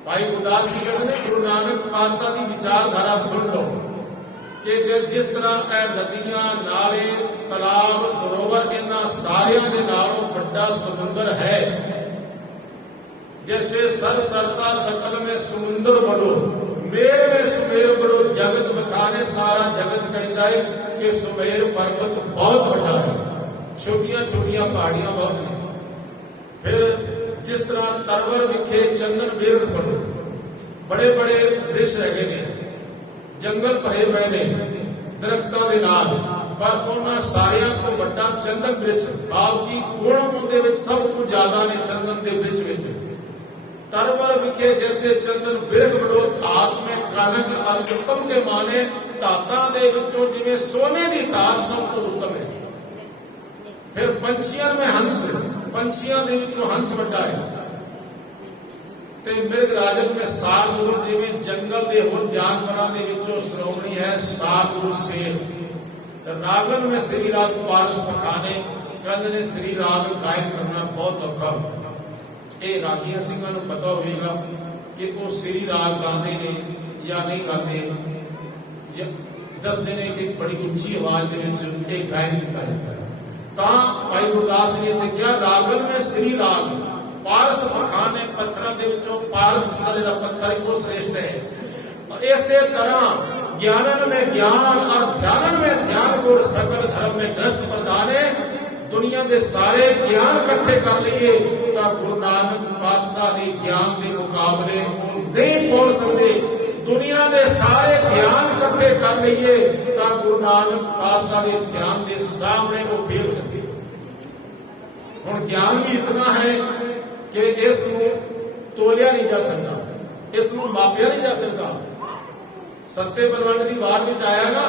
भाई गुरदास जी कहते हैं गुरु नानक पातशाह की विचारधारा सुन लो कि जिस तरह ए नदियां नाले तलाब सरोवर इन्हां सारियां दे नालों बड़ा समुंदर है। जैसे सर सरता सकल में समुंदर बड़ो, मेर में सुमेर बड़ो जगत बखाने। सारा जगत कहता है कि सुमेर पर्वत बहुत बड़ा है, छोटियां छोटियां पहाड़ियां बहुत ने। फिर जिस तरह तरवर विखे चंदन बिरख बड़ो, बड़े बड़े वृक्ष हैगे ने, जंगल भरे पए ने दरख्तां दे नाल, पर उन्हां सारियां तो वड्डा चंदन वृक्ष, भाव की गुण उहदे विच सब तो ज्यादा ने चंदन दे वृक्ष विच। तरवर विखे जैसे चंदन बिरख बड़ो, धात में कनक अति उत्तम के माने, धातां दे विचों जिवें सोने दी धात सब तो उत्तम है। फिर पंछियों में हंस, पंछियों के विचों हंस वड्डा है। ते मृग राजन में सागुर, जिवें जंगल के होर जानवरों के विचों श्रोमणी है सागुर शेर। रागन में श्री राग पारस पखाने, कहते ने श्री राग गायन करना बहुत औखा। ये रागिया सिंहां नूं पता होवेगा कि वो श्री राग गाते ने या नहीं गाते। दसदे ने कि बड़ी उच्ची आवाज के विच गायन किया जाता है। ਤਾਂ ਭਾਈ ਗੁਰਦਾਸ ਨੇ ਇੱਥੇ ਕਿਹਾ ਰਾਗਨ में श्री राग पारस पखाने, पत्थरों के विचों पारस का पत्थर वो श्रेष्ठ है। इसे तरह ज्ञानन में ज्ञान और ध्यानन में ध्यान गुर, सकल धर्म में ग्रस्त प्रधान है। दुनिया के सारे ज्ञान इकट्ठे कर लिए तो गुरु नानक पातशाह के ज्ञान के मुकाबले नहीं पहुंच सकते। दुनिया के सारे ज्ञान इकट्ठे कर लीए तो गुरु नानक पातशाह के ध्यान के सामने वो फेल लगे। हुण ज्ञान भी इतना है कि इस तोलिया नहीं जा सकता, इस मापिया नहीं जा सकता। सत्ते बलवंत की वार में आया ना,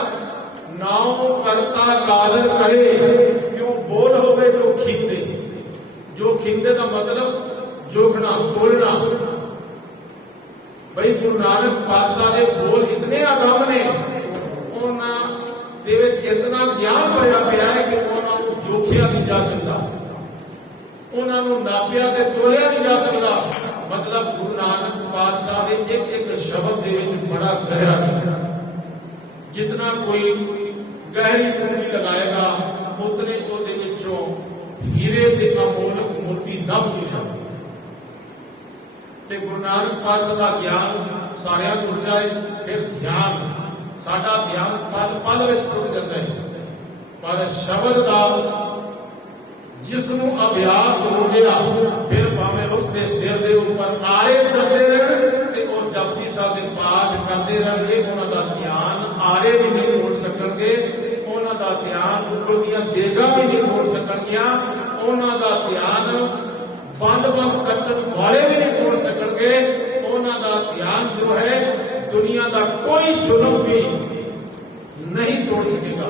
नाउ करता कादर करे क्यों बोल होवे जो खिंदे। जो खिंदे का मतलब जोखना, तोलना। भाई गुरु नानक पातशाह के बोल इतने अगम ने, उन्हां दे विच इतना ज्ञान भरिया पिया है कि उन्हां नूं जोखिया नहीं जा सकता, उन्हां नूं नापिया ते तोलिया नहीं जा सकता। मतलब गुरु नानक पातशाह के एक एक शब्द दे विच बड़ा गहरा है। जितना कोई गहरी कुंडी लगाएगा उतने उहदे विचों हीरे ते अमोलक मोती दब जाएगा। ते गुरु नानक पातशाह का ज्ञान सारियां तो उच्चा है। फिर ध्यान, साडा ध्यान पल पल विच टुट जाता है, पर शब्द का जिसनों अभ्यास हो गया फिर भावें उसके सिर के उपर आरे चलते रहन ते और जपजी साहब के पाठ करते रहणगे, उन्हां दा ध्यान आरे भी नहीं तोड़ सकणगे, उन्हां दा ध्यान उपर दीयां देगां भी नहीं तोड़ सकणगियां, उन्हां दा ध्यान वंड वंड कट्टण वाले भी नहीं तोड़ सकणगे, उन्हां दा ध्यान जो है दुनिया का कोई जुल्म भी नहीं तोड़ सकेगा।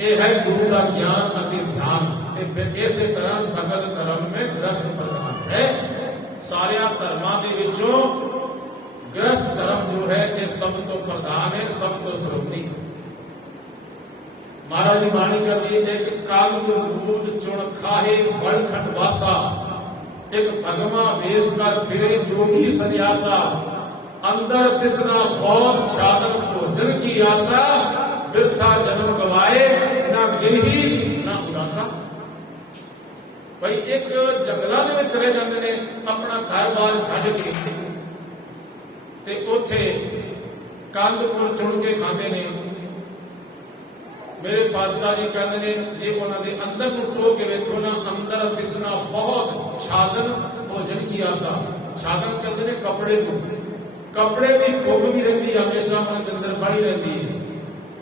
यह है गुरु का ज्ञान अति ध्यान। फिर इस तरह सगल धर्म में ग्रस्त प्रधान है। सारिया धर्मां दे विचों ग्रस्त धर्म जो है ये सब तो प्रधान है, सब तो श्रोमणी है। महाराज जी बाणी कहती है, एक काल रूद चुन खाहे बड़ खंडवासा, एक भगवा वेश कर फिरे जोगी सन्यासा, अंदर तिसना बहुत छादन भोजन की आशा, बिरथा जन्म गवाए ना गिरही ना उदासा। भाई एक जंगलों में चले जाते ने अपना घर बार छड़ के ते उथे कंद मूल चुन के खाते ने। मेरे पातशाह जी कहते ने जे उन्होंने अंदर टो के वेखो ना, अंदर तिसना बहुत छादन भोजन की आशा। छादन कहते ने कपड़े को, कपड़े की भुख भी रहती हमेशा उन्होंने अंदर बनी रहती है,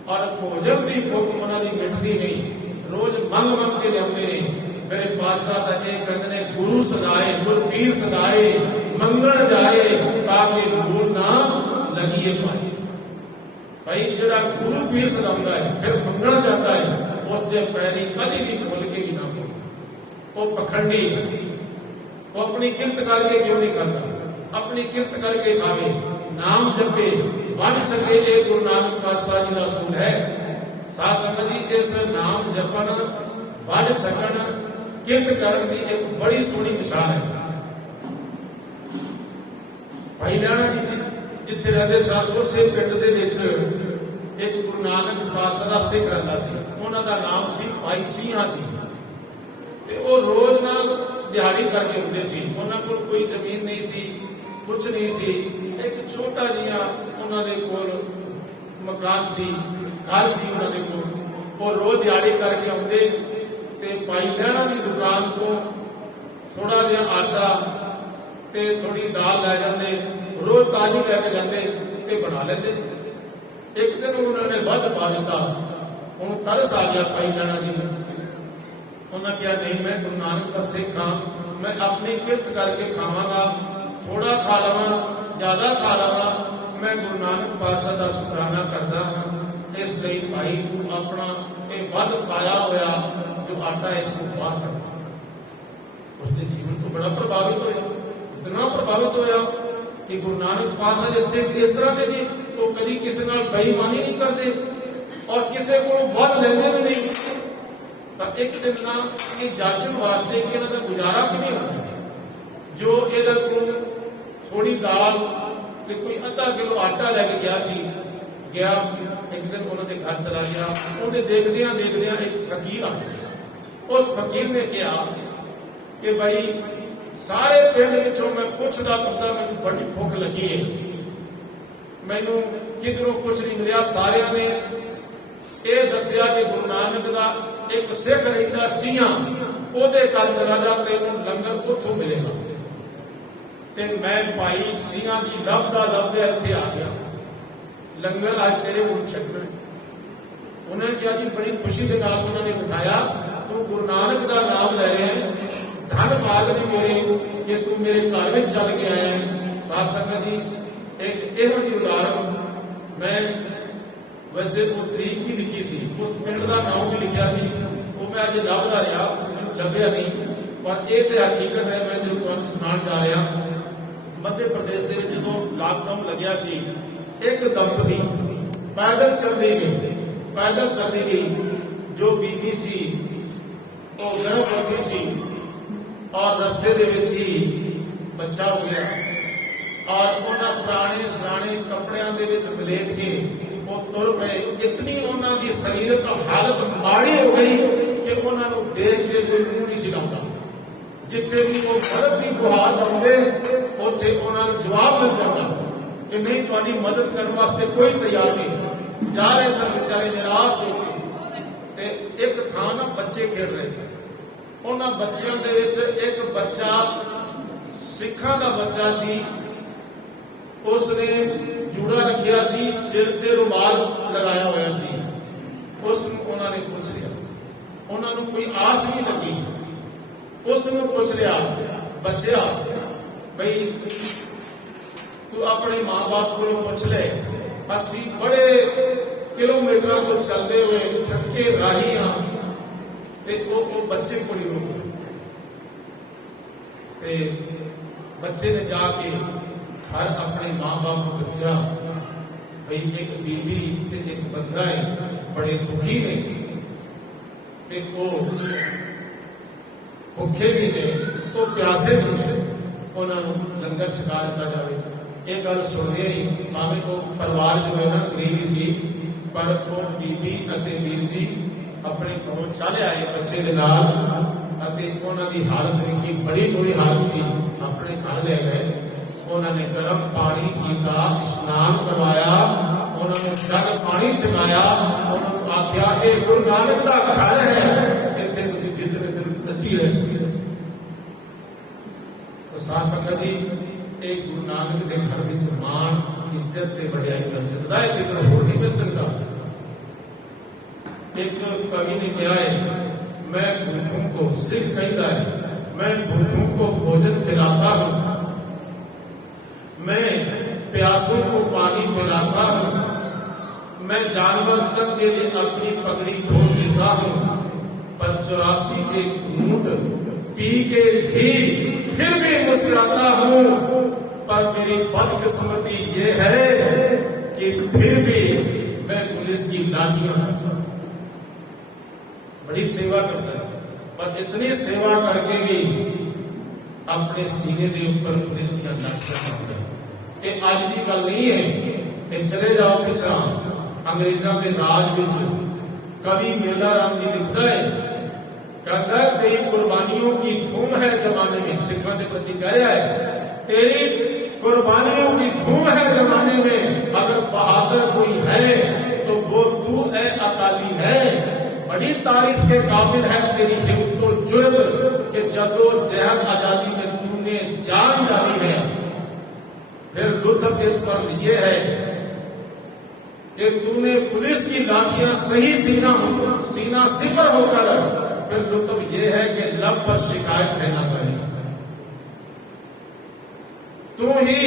और भोजन की भुख उन्होंने मिटती नहीं, रोज मंग मंग के लियाते ने। मेरे पातशाह का यह कहते ने गुरु सदाए गुर पीर सदाए मंगण जाए ताकि भूल ना लगिए पाए। भाई जिहड़ा गुरु पीर सदाउंदा है फिर मंगण जाता है, उसके पैरी कभी भी खुल के भी ना हो। वो पखंडी, वो अपनी किरत करके क्यों नहीं करता, अपनी किरत करके खावे, नाम जपे, वन सके। ये गुरु नानक पातशाह जी का सूल है। साध संगत जी, इस नाम जपन वन सकन किरत करन की एक बड़ी सोहनी मिसाल है। भाई नाना जी जिथे रहते सन उस पिंड दे विच एक गुरु नानक पातशाह का सिख रहता सी, उन्हां दा नाम सी भाई सिंहा जी। ते वो रोज ना दिहाड़ी करके आउंदे सी, उन्हां कोल कोई जमीन नहीं सी, कुछ नहीं सी, एक छोटा जिहा उन्हां दे कोल मकान सी, घर सी उन्हां दे कोल। वो रोज दिहाड़ी करके आउंदे ते भाई लहणा की दुकान तो थोड़ा जिहा आटा ते थोड़ी दाल लै जाते, रोज ताजी लैके जाते ते बना लेंदे। एक दिन उन्होंने वध पा दिता, हुण तरस आ गया भाई लहणा जी को। उन्होंने कहा नहीं, मैं गुरु नानक का सिख हाँ, मैं अपनी किरत करके खावांगा, थोड़ा खा लवां ज्यादा खा लवां, मैं गुरु नानक पातशाह का शुकराना करता हाँ। इसलिए भाई तू अपना ये वध पाया होया जो आटा इसको बाहर कर। उसके जीवन को बड़ा प्रभावित होया, इतना प्रभावित होया कि गुरु नानक पातशाह जे सिख इस तरह के जी तो कभी किसी नाल बेईमानी नहीं करते और किसी को वध लेंदे भी नहीं। तो एक दिन ना ये जांचन वास्ते कि इन्हां दा गुजारा किवें होंदा, जो इहदा कोल थोड़ी दाल ते कोई अद्धा किलो आटा लैके गया एक दिन उन्होंने घर चला गया। उन्हें देखदियां देखदियां एक फकीर आ गया। उस फकीर ने कहा कि भाई सारे पिंड विचों मैं पुछदा मैनूं बड़ी भुख लगी है, मैनूं किधरों कुछ नहीं मिलिया। सारियां ने यह दसिया कि गुरु नानक का एक सिख रहिंदा सिंहा, ओहदे घर चला जा, तैनूं लंगर उत्थों मिलेगा। ते मैं भाई सिंहा जी लभदा इत्थे आ गया, लंगर आज तेरे उठ छकना। उन्होंने कहा जी बड़ी खुशी के नाल उन्होंने बिठाया, तू गुरु नानक का नाम ले रहे हैं, धन भाग ने मेरे कि तू मेरे घर में चल के आया है। साध संगत जी एक इहो जी उदाहरण, मैं वैसे वो तरीक भी लिखी सी, उस पिंड का नाम भी लिखा सी, वो मैं अज लभदा रहा, मैनूं लभ्या नहीं, पर यह तो हकीकत है। मैं जो तुहानूं सुणाउण जा रहा, मध्य प्रदेश के जो लॉकडाउन लग्या सी, एक दंपति पैदल चलती गई, जो बीबी सी वो गर्भवती सी और रस्ते दे विच ही बच्चा हो गया, और उन्हां पुराने सराने कपड़ियां दे विच मलेट के वो तुर पे। इतनी उन्हां दी शरीरक हालत माड़ी हो गई कि उन्हां नूं देख के कोई मुंह नहीं सिलाउंदा। जिथे भी वो मदद की गुहार लाउंदे उत्थे उन्हां नूं जवाब मिल जाता कि नहीं, तुहाडी मदद करने वास्ते कोई तैयार नहीं। जा रहे सन बेचारे निराश हो गए। एक थां ना बच्चे खेड रहे सन, ਉਹਨਾਂ ਬੱਚਿਆਂ ਦੇ ਵਿੱਚ ਇੱਕ ਬੱਚਾ ਸਿੱਖਾਂ ਦਾ ਬੱਚਾ ਸੀ। ਉਸਨੇ ਜੂੜਾ ਰੱਖਿਆ ਸੀ, ਸਿਰ ਤੇ ਰੁਮਾਲ ਲਗਾਇਆ ਹੋਇਆ ਸੀ। ਉਸ ਨੂੰ ਉਹਨਾਂ ਨੇ ਪੁੱਛ ਲਿਆ, ਉਹਨਾਂ ਨੂੰ ਕੋਈ ਆਸ ਨਹੀਂ ਲੱਗੀ। ਉਸ ਨੂੰ ਪੁੱਛ ਲਿਆ, ਬੱਚਿਆ ਬਈ ਤੂੰ ਆਪਣੇ ਮਾਂ-ਬਾਪ ਕੋਲੋਂ ਪੁੱਛ ਲੈ, ਅਸੀਂ ਬੜੇ ਕਿਲੋਮੀਟਰਾਂ ਤੋਂ ਚੱਲਦੇ ਹੋਏ ਥੱਕੇ ਰਾਹੀ ਹਾਂ। ਤੇ ਉਹ ਬੱਚੇ ਕੋਲ ਹੀ ਰੁਕ ਗਏ ਤੇ ਬੱਚੇ ਨੇ ਜਾ ਕੇ ਘਰ ਆਪਣੇ ਮਾਂ-ਬਾਪ ਨੂੰ ਦੱਸਿਆ ਬਈ ਇੱਕ ਬੀਬੀ ਤੇ ਇੱਕ ਬੰਦਾ ਹੈ, ਬੜੇ ਦੁਖੀ ਨੇ ਤੇ ਉਹ ਭੁੱਖੇ ਵੀ ਨੇ, ਉਹ ਪਿਆਸੇ ਵੀ ਨੇ, ਉਹਨਾਂ ਨੂੰ ਲੰਗਰ ਛਕਾ ਦਿੱਤਾ ਜਾਵੇ। ਇਹ ਗੱਲ ਸੁਣਦੇ ਹੀ ਭਾਵੇਂ ਉਹ ਪਰਿਵਾਰ ਜੋ ਹੈ ਨਾ ਗਰੀਬ ਸੀ, ਪਰ ਉਹ ਬੀਬੀ ਅਤੇ ਵੀਰ ਜੀ ਆਪਣੇ ਘਰੋਂ ਚੱਲ ਆਏ ਬੱਚੇ ਦੇ ਨਾਲ ਅਤੇ ਉਹਨਾਂ ਦੀ ਹਾਲਤ ਵੇਖੀ, ਬੜੀ ਬੁਰੀ ਹਾਲਤ ਸੀ। ਆਪਣੇ ਘਰ ਲੈ ਗਏ, ਉਹਨਾਂ ਨੇ ਗਰਮ ਪਾਣੀ ਪੀਤਾ, ਇਸ਼ਨਾਨ ਕਰਵਾਇਆ, ਉਹਨਾਂ ਨੂੰ ਜਲ ਪਾਣੀ ਛਕਾਇਆ, ਉਹਨਾਂ ਨੂੰ ਆਖਿਆ ਇਹ ਗੁਰੂ ਨਾਨਕ ਦਾ ਘਰ ਹੈ, ਇੱਥੇ ਤੁਸੀਂ ਜਿੱਦ ਰੱਜੀ ਰਹਿ ਸਕਦੇ। ਸਾਧ ਸੰਗਤ ਜੀ, ਇਹ ਗੁਰੂ ਨਾਨਕ ਦੇ ਘਰ ਵਿੱਚ ਮਾਣ, ਇੱਜ਼ਤ ਤੇ ਵਡਿਆਈ ਮਿਲ ਸਕਦਾ ਹੈ, ਕਿਧਰ ਹੋਰ ਨਹੀਂ ਮਿਲ ਸਕਦਾ। एक कवि ने कहा है, मैं भूखों को, सिख कहता है, मैं भूखों को भोजन खिलाता हूँ, मैं प्यासों को पानी पिलाता हूँ, मैं जानवर तक के लिए अपनी पगड़ी खोल देता हूँ, पर 84 के घूंट पी के भी फिर भी मुस्कुराता हूँ। पर मेरी बदकिस्मती ये है कि फिर भी मैं पुलिस की लाठियां, बड़ी सेवा करता है, पर इतनी सेवा करके भी अपने सीने के ऊपर पुलिस की लाठियां मारता है। ये अज की गल नहीं है, ये चले जाओ पिछड़ा अंग्रेजों के राज विच कवि मेला राम जी लिखता है, कहता है तेरी कुर्बानियों की धूम है जमाने में, सिखों के प्रति कह रहा है, तेरी कुर्बानियों की धूम है जमाने में, अगर बहादुर कोई है तो वो तू है, अकाली है। बड़ी तारीफ के काबिल है तेरी हिम्मत और जुर्रत कि जदोजहद आजादी में तूने जान डाली है। फिर लुत्फ इस पर यह है कि तूने पुलिस की लाठियां सही सीना सिपर होकर, फिर लुत्फ यह है कि लब पर शिकायत है ना करें। तू ही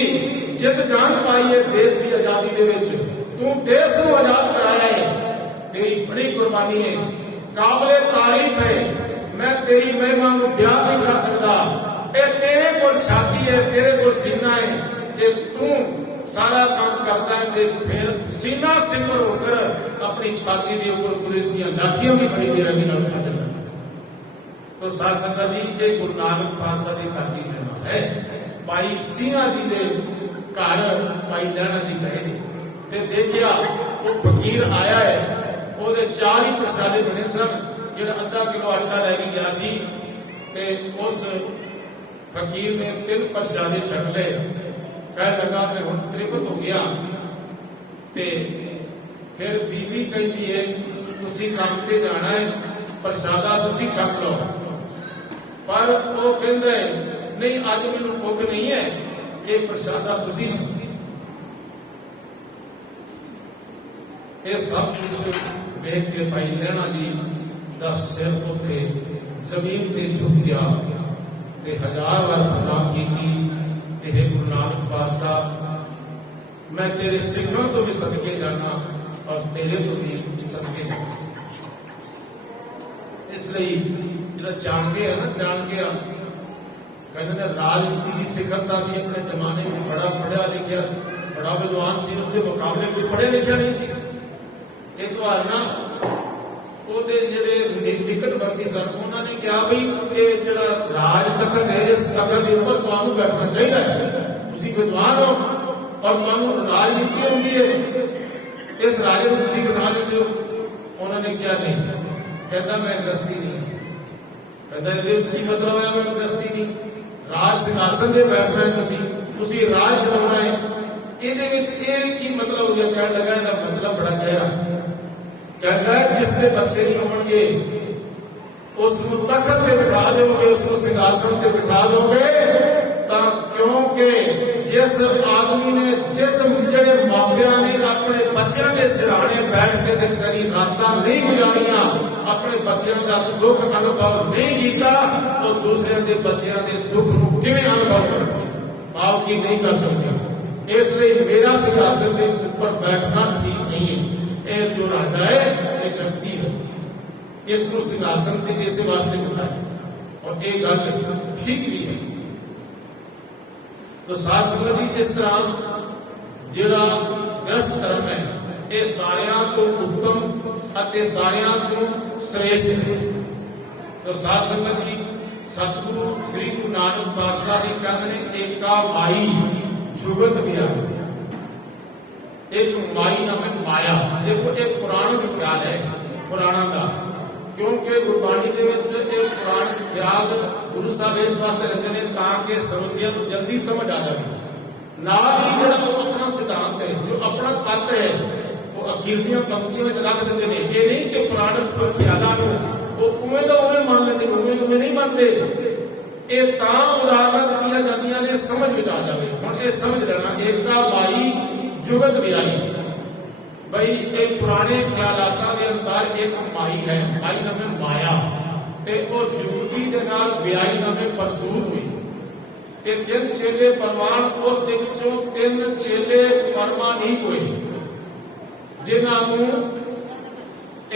जिद जान पाई है देश की आजादी दे विच, तू देश को आजाद कराया है, तेरी बड़ी कुर्बानी है, काबिले तारीफ है। मैं तेरी महिमा को बयान नहीं कर सकता। ये तेरे को छाती है, तेरे को सीना है, कि तू सारा काम करता है कि फिर सीना सिमर होकर अपनी छाती के ऊपर पुलिस की लाठियां भी बड़ी बेरहमी नाल खा देता। तो साध संगत जी, ये गुरु नानक पातशाह की घर की महिमा है। भाई सिंह जी ने घर भाई लैणा जी गए ने ते देखिया वो फकीर आया है, ਉਹਦੇ 4 ਹੀ ਪ੍ਰਸ਼ਾਦੇ ਬਣੇ ਸਨ, ਜਿਹੜਾ ਅੱਧਾ ਕਿਲੋ ਆਟਾ ਰਹਿ ਗਿਆ ਸੀ ਤੇ ਉਸ ਫਕੀਰ ਨੇ 3 ਪ੍ਰਸ਼ਾਦੇ ਛਕ ਲਏ। ਕਹਿਣ ਲੱਗਾ ਮੈਂ ਹੁਣ ਤ੍ਰਿਪਤ ਹੋ ਗਿਆ। ਤੇ ਫਿਰ ਬੀਬੀ ਕਹਿੰਦੀ ਹੈ ਤੁਸੀਂ ਕੰਮ ਤੇ ਜਾਣਾ ਹੈ, ਪ੍ਰਸ਼ਾਦਾ ਤੁਸੀਂ ਛਕ ਲਓ। ਪਰ ਉਹ ਕਹਿੰਦਾ ਹੈ ਨਹੀਂ, ਅੱਜ ਮੈਨੂੰ ਭੁੱਖ ਨਹੀਂ ਹੈ, ਇਹ ਪ੍ਰਸ਼ਾਦਾ ਤੁਸੀਂ ਛਕੋ। ਇਹ ਸਭ ਕੁਝ ਵੇਖ ਕੇ ਭਾਈ ਲਹਿਣਾ ਜੀ ਦਾ ਸਿਰ ਉੱਥੇ ਜ਼ਮੀਨ ਤੇ ਝੁਕ ਗਿਆ ਤੇ 1000 ਵਾਰ ਪ੍ਰਣਾਮ ਕੀਤੀ ਕਿ हे ਗੁਰੂ ਨਾਨਕ ਪਾਤਸ਼ਾਹ, ਮੈਂ ਤੇਰੇ ਸਿੱਖਾਂ ਤੋਂ ਵੀ ਸਦਕੇ ਜਾਣਾ ਔਰ ਤੇਰੇ ਤੋਂ ਵੀ ਸਦਕੇ ਜਾਣਾ। ਇਸ ਲਈ ਜਿਹੜਾ ਜਾਣ ਗਿਆ ਨਾ, ਜਾਣ ਗਿਆ ਕਹਿੰਦੇ ਨੇ ਰਾਜਨੀਤੀ ਦੀ ਸਿਖਰਤਾ ਸੀ ਆਪਣੇ ਜ਼ਮਾਨੇ ਵਿੱਚ, ਬੜਾ ਪੜ੍ਹਿਆ ਲਿਖਿਆ ਸੀ, ਬੜਾ ਵਿਦਵਾਨ ਸੀ, ਉਸਦੇ ਮੁਕਾਬਲੇ ਕੋਈ ਪੜ੍ਹਿਆ ਲਿਖਿਆ ਨਹੀਂ ਸੀ। ਇੱਕ ਵਾਰ ਨਾ ਉਹਦੇ ਜਿਹੜੇ ਨਿਕਟਵਰਤੀ ਸਨ, ਉਹਨਾਂ ਨੇ ਕਿਹਾ ਬਈ ਇਹ ਜਿਹੜਾ ਰਾਜ ਤਖਤ ਹੈ, ਇਸ ਤਖਤ ਦੇ ਉੱਪਰ ਤੁਹਾਨੂੰ ਬੈਠਣਾ ਚਾਹੀਦਾ ਹੈ, ਤੁਸੀਂ ਵਿਦਵਾਨ ਹੋ ਔਰ ਤੁਹਾਨੂੰ ਰਾਜਨੀਤੀ ਆਉਂਦੀ ਹੈ, ਇਸ ਰਾਜੇ ਨੂੰ ਤੁਸੀਂ ਬਿਠਾ ਦਿੰਦੇ ਹੋ। ਉਹਨਾਂ ਨੇ ਕਿਹਾ ਨਹੀਂ, ਕਹਿੰਦਾ ਮੈਂ ਗ੍ਰਸਤੀ ਨਹੀਂ, ਕਹਿੰਦਾ ਇਹਦੇ ਕੀ ਮਤਲਬ ਹੈ ਮੈਂ ਗ੍ਰਸਤੀ ਨਹੀਂ, ਰਾਜ ਸਿੰਘਾਸਨ ਤੇ ਬੈਠਣਾ ਹੈ, ਤੁਸੀਂ ਰਾਜ ਚਲਾਉਣਾ ਹੈ, ਇਹਦੇ ਵਿੱਚ ਇਹ ਕੀ ਮਤਲਬ ਹੋ ਗਿਆ। ਕਹਿਣ ਲੱਗਾ ਇਹਦਾ ਮਤਲਬ ਬੜਾ ਗਹਿਰਾ। कहता है जिसके बच्चे नहीं होंगे उसको तखत ते बिठा दोगे, उसको सिंहासन ते बिठा दोगे, क्योंकि जिस आदमी ने, जिस जेड़े मापिया ने अपने बच्चों के सिरहाने बैठ के कभी रात नहीं गुजारिया, अपने बच्चों का दुख अनुभव नहीं किया, तो दूसरे के बच्चों के दुख को किवें अनुभव कर आप की नहीं कर सकते। इसलिए मेरा सिंहासन के ऊपर बैठना ठीक नहीं है। यह जो राजा है एक गृहस्थी है, इसको सिंहासन के इस वास्ते बिठाया और एक गल ठीक भी है। तो साध संगत जी, इस तरह जिहड़ा गृहस्थ धर्म है ये सारियां तो उत्तम अते सारियां तो श्रेष्ठ है। तो साध संगत जी, सतगुरु श्री गुरु नानक पातशाह जी कहते ने एका माई जुगत व्याई, एक माई नाम है माया। देखो एक पुराणिक ख्याल है पुराणा का, क्योंकि गुरबाणी के पुराण ख्याल गुरु साहब इस वास्ते रखते हैं ताकि समझिया जल्दी समझ आ जाए। नाल ही जो अपना सिद्धांत है, जो अपना तत्व है, वो अखीरलियां पंक्तियों में रख देते हैं। ये नहीं कि पुराणिक ख्यालों को वो उवें का उवें मान लेते, उवें नहीं मानते। ये उदाहरण दिखाई जांदियां ने समझ में आ जाए। हुण ये समझ लेना, एका माई जुगत व्याई, भाई एक पुराने ख्यालात के अनुसार एक माई है, माई नाम है माया, ते वो जुगती दे नाल व्याई नाम है परसूर हुई। ते तीन चेले परवान, उस दे विचों तीन चेले परमानीक हुए, जिन्होंने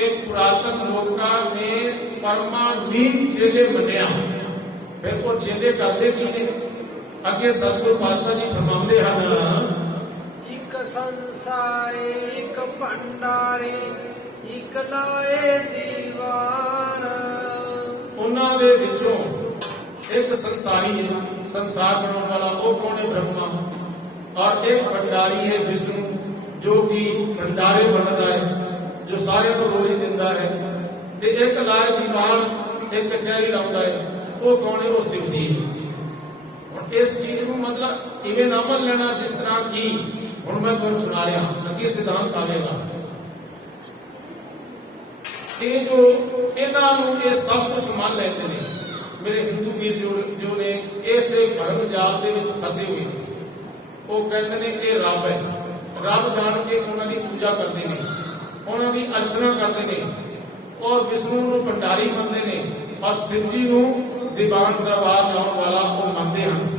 एक पुरातन लोकां ने परमानीक चेले मनिया। फिर वो चेले करते की ने, अगे सतगुरु पातशाह जी फरमाते हैं, एक संसारी एक भंडारी एक लाए दीवान। उन्हां दे विचों एक संसारी है, संसार बनाने वाला, वो कौन है? ब्रह्मा। और एक भंडारी है विष्णु, जो कि भंडारे बनता है, जो सारे को रोजी दिंदा है। ते एक लाए दीवान, एक कचहरी लाउंदा है, वो कौन है? वो शिव जी। और इस चीज को मतलब इवें ना मन लेना जिस तरह की हुण मैं तुहानूं सुना रहा, अगे सिद्धांत आवेगा। ये जो इन्हों ये सब कुछ मान लेते हैं, मेरे हिंदू वीर जो ने इस भरम जाल के फसे हुए हैं, वो कहते हैं ये रब है, रब जान के उन्होंने पूजा करते हैं, उन्होंने अर्चना करते हैं, और विष्णु को भंडारी मनते हैं, और शिव जी को दीवान दरबार लाने वाला वो मानते हैं।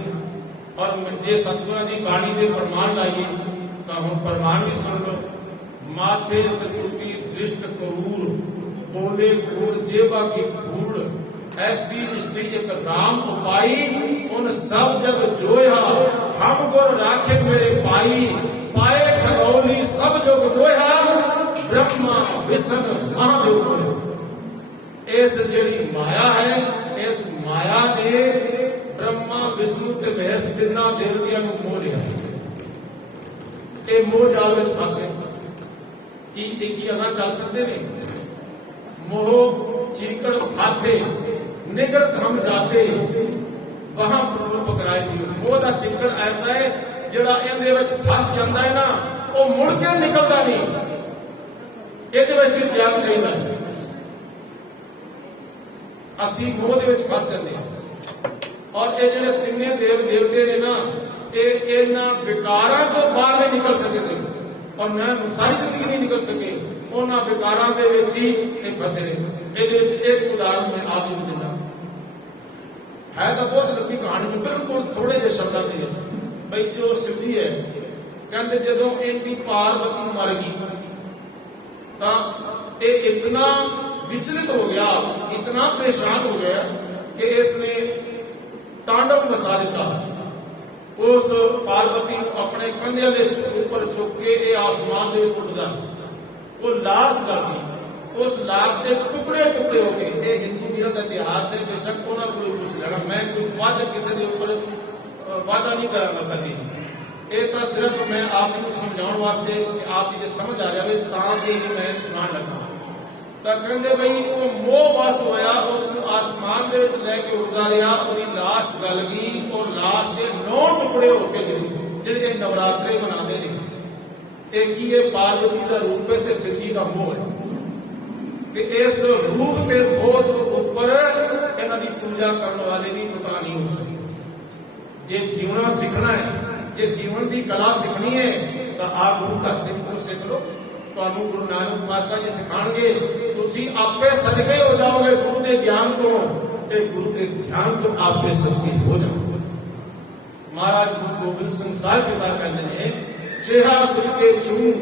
और जे सतगुरां की बाणी के प्रमाण लाइए तो हम प्रमाण भी सुन लो। माथे त्रिपुटी दृष्ट करूर, बोले गुड़ जेबा की फूल, ऐसी स्त्री एक राम उपाई, उन सब जग जोया, हम गुर राखे मेरे पाई, पाए ठगौली सब जग जोया, ब्रह्मा विष्णु महादेव। इस जिहड़ी माया है, इस माया ने ब्रह्मा विष्णु ते महेश तिन्ना देवतियां को मोह लिया। ये मोह जाल में फस गए। एक ही अगर चल सकते नहीं, मोह चीकड़ खाते निगत हम जाते, वहां प्रभु पकड़ाए जी। मोह का चिकड़ ऐसा है जिहड़ा इहदे विच फस जाता है ना, वो मुड़ के निकलता नहीं। इहदे विच भी त्याग चाहिए। असी मोह दे विच फस जाते हैं, और ये जिहड़े तिन्ने देव देवते ने ना, ये इन्हां विकारां तो बाहर नहीं निकल सकते, और मैं सारी जिंदगी नहीं निकल सके। उन्हां विकारां दे विच ही फसे ने। इहदे विच एक उदाहरण मैं आप नूं दिंदा, है तो बहुत लंबी कहानी, में बिल्कुल थोड़े जे शब्दों के भाई जो शिव जी है, कहते जदों इनकी पार्वती मर गई तो ये इतना विचलित हो गया, इतना परेशान हो गया कि इसने तांडव मचा दिता। उस पार्वती को अपने कंधे के ऊपर चुक के ये आसमान के उड़दा, वो लाश कर दी। उस लाश के टुकड़े टुकड़े हो गए। ये हिंदू वीरों का इतिहास है, बेशक उन्होंने कोई पूछ लेना, मैं कोई वादा किसी के ऊपर वादा नहीं करांगा कभी। ये तो सिर्फ मैं आप जी समझाने वास्ते कि आप जी समझ आ जाए ताकि मैं सुना लगा। तो कहते भाई वो मोह बस होया, उसको आसमान के लैके उड़ता रहा, उसकी लाश गल गई और लाश के 9 टुकड़े होके गिरी। जिहड़े नवरात्रे मनाते हैं, एक ही पार्वती का रूप है, शिव जी का मोह है। इस रूप के मोह ਉੱਪਰ ਇਹਨਾਂ ਦੀ ਪੂਜਾ ਕਰਨ ਵਾਲੇ ਦੀ ਪਤਾ ਨਹੀਂ ਹੋ ਸਕਦੀ। ਜੇ ਜੀਵਣਾ ਸਿੱਖਣਾ ਹੈ, ਜੇ ਜੀਵਨ ਦੀ ਕਲਾ ਸਿੱਖਣੀ ਹੈ ਤਾਂ ਆ ਗੁਰੂ ਘਰ ਦੇ ਵਿੱਚੋਂ ਸਿੱਖ ਲਓ। ਤੁਹਾਨੂੰ ਗੁਰੂ ਨਾਨਕ ਪਾਤਸ਼ਾਹ ਜੀ ਸਿਖਾਣਗੇ, ਤੁਸੀਂ ਆਪੇ ਸਦਕੇ ਹੋ ਜਾਓਗੇ ਗੁਰੂ ਦੇ ਗਿਆਨ ਤੋਂ, ਤੇ ਗੁਰੂ ਦੇ ਧਿਆਨ ਤੋਂ ਆਪੇ ਸਦਕੇ ਹੋ ਜਾਓਗੇ। ਮਹਾਰਾਜ ਗੁਰੂ ਗੋਬਿੰਦ ਸਿੰਘ ਸਾਹਿਬ ਪਿਤਾ ਕਹਿੰਦੇ ਨੇ, ਛੇਹਾ ਸਦਕੇ ਚੂੰ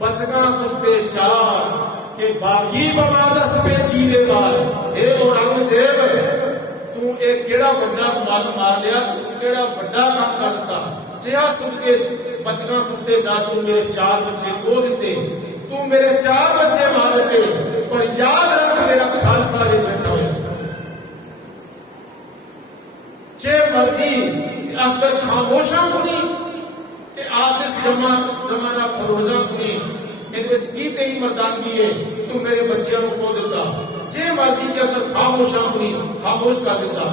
ਬਚਗਾ ਕੁਸਤੇ ਚਾਰ ਕਿ ਬਾਗੀ ਬਮਾਦਸ ਪੇਚੀ ਦੇ ਨਾਲ। ਇਹ ਔਰੰਗਜ਼ੇਬ, ਤੂੰ ਇਹ ਕਿਹੜਾ ਵੱਡਾ ਮੱਲ ਮਾਰ ਲਿਆ, ਤੂੰ ਕਿਹੜਾ ਵੱਡਾ ਕੰਮ ਕਰ ਦਿੱਤਾ। ਜਿਹਾ ਸੁਣ ਕੇ ਬਚਨਾ ਪੁੱਛਦੇ ਜਾ, ਤੂੰ ਮੇਰੇ 4 ਬੱਚੇ ਖੋ ਦਿੱਤੇ, ਤੂੰ ਮੇਰੇ 4 ਬੱਚੇ ਮਾਰ ਦਿੱਤੇ, ਪਰ ਯਾਦ ਰੱਖ ਮੇਰਾ ਖਾਲਸਾ ਵੀ ਬੈਠਾ ਹੋਇਆ। ਜੇ ਮਰਦੀ ਆਖਰ ਖਾਮੋਸ਼ਾਂ ਕੁਨੀ ਤੇ ਆਤਿਸ ਜਮਾਨਾ ਫਰੋਜ਼ਾ ਕੁਨੀ। ਇਹਦੇ ਵਿੱਚ ਕੀ ਤੇਰੀ ਮਰਦਾਨਗੀ ਹੈ, ਤੂੰ ਮੇਰੇ ਬੱਚਿਆਂ ਨੂੰ ਖੋ ਦਿੱਤਾ। ਜੇ ਮਰਦੀ ਤੇ ਅਗਰ ਖਾਮੋਸ਼ਾਂ ਕੁਨੀ, ਖਾਮੋਸ਼ ਕਰ ਦਿੱਤਾ।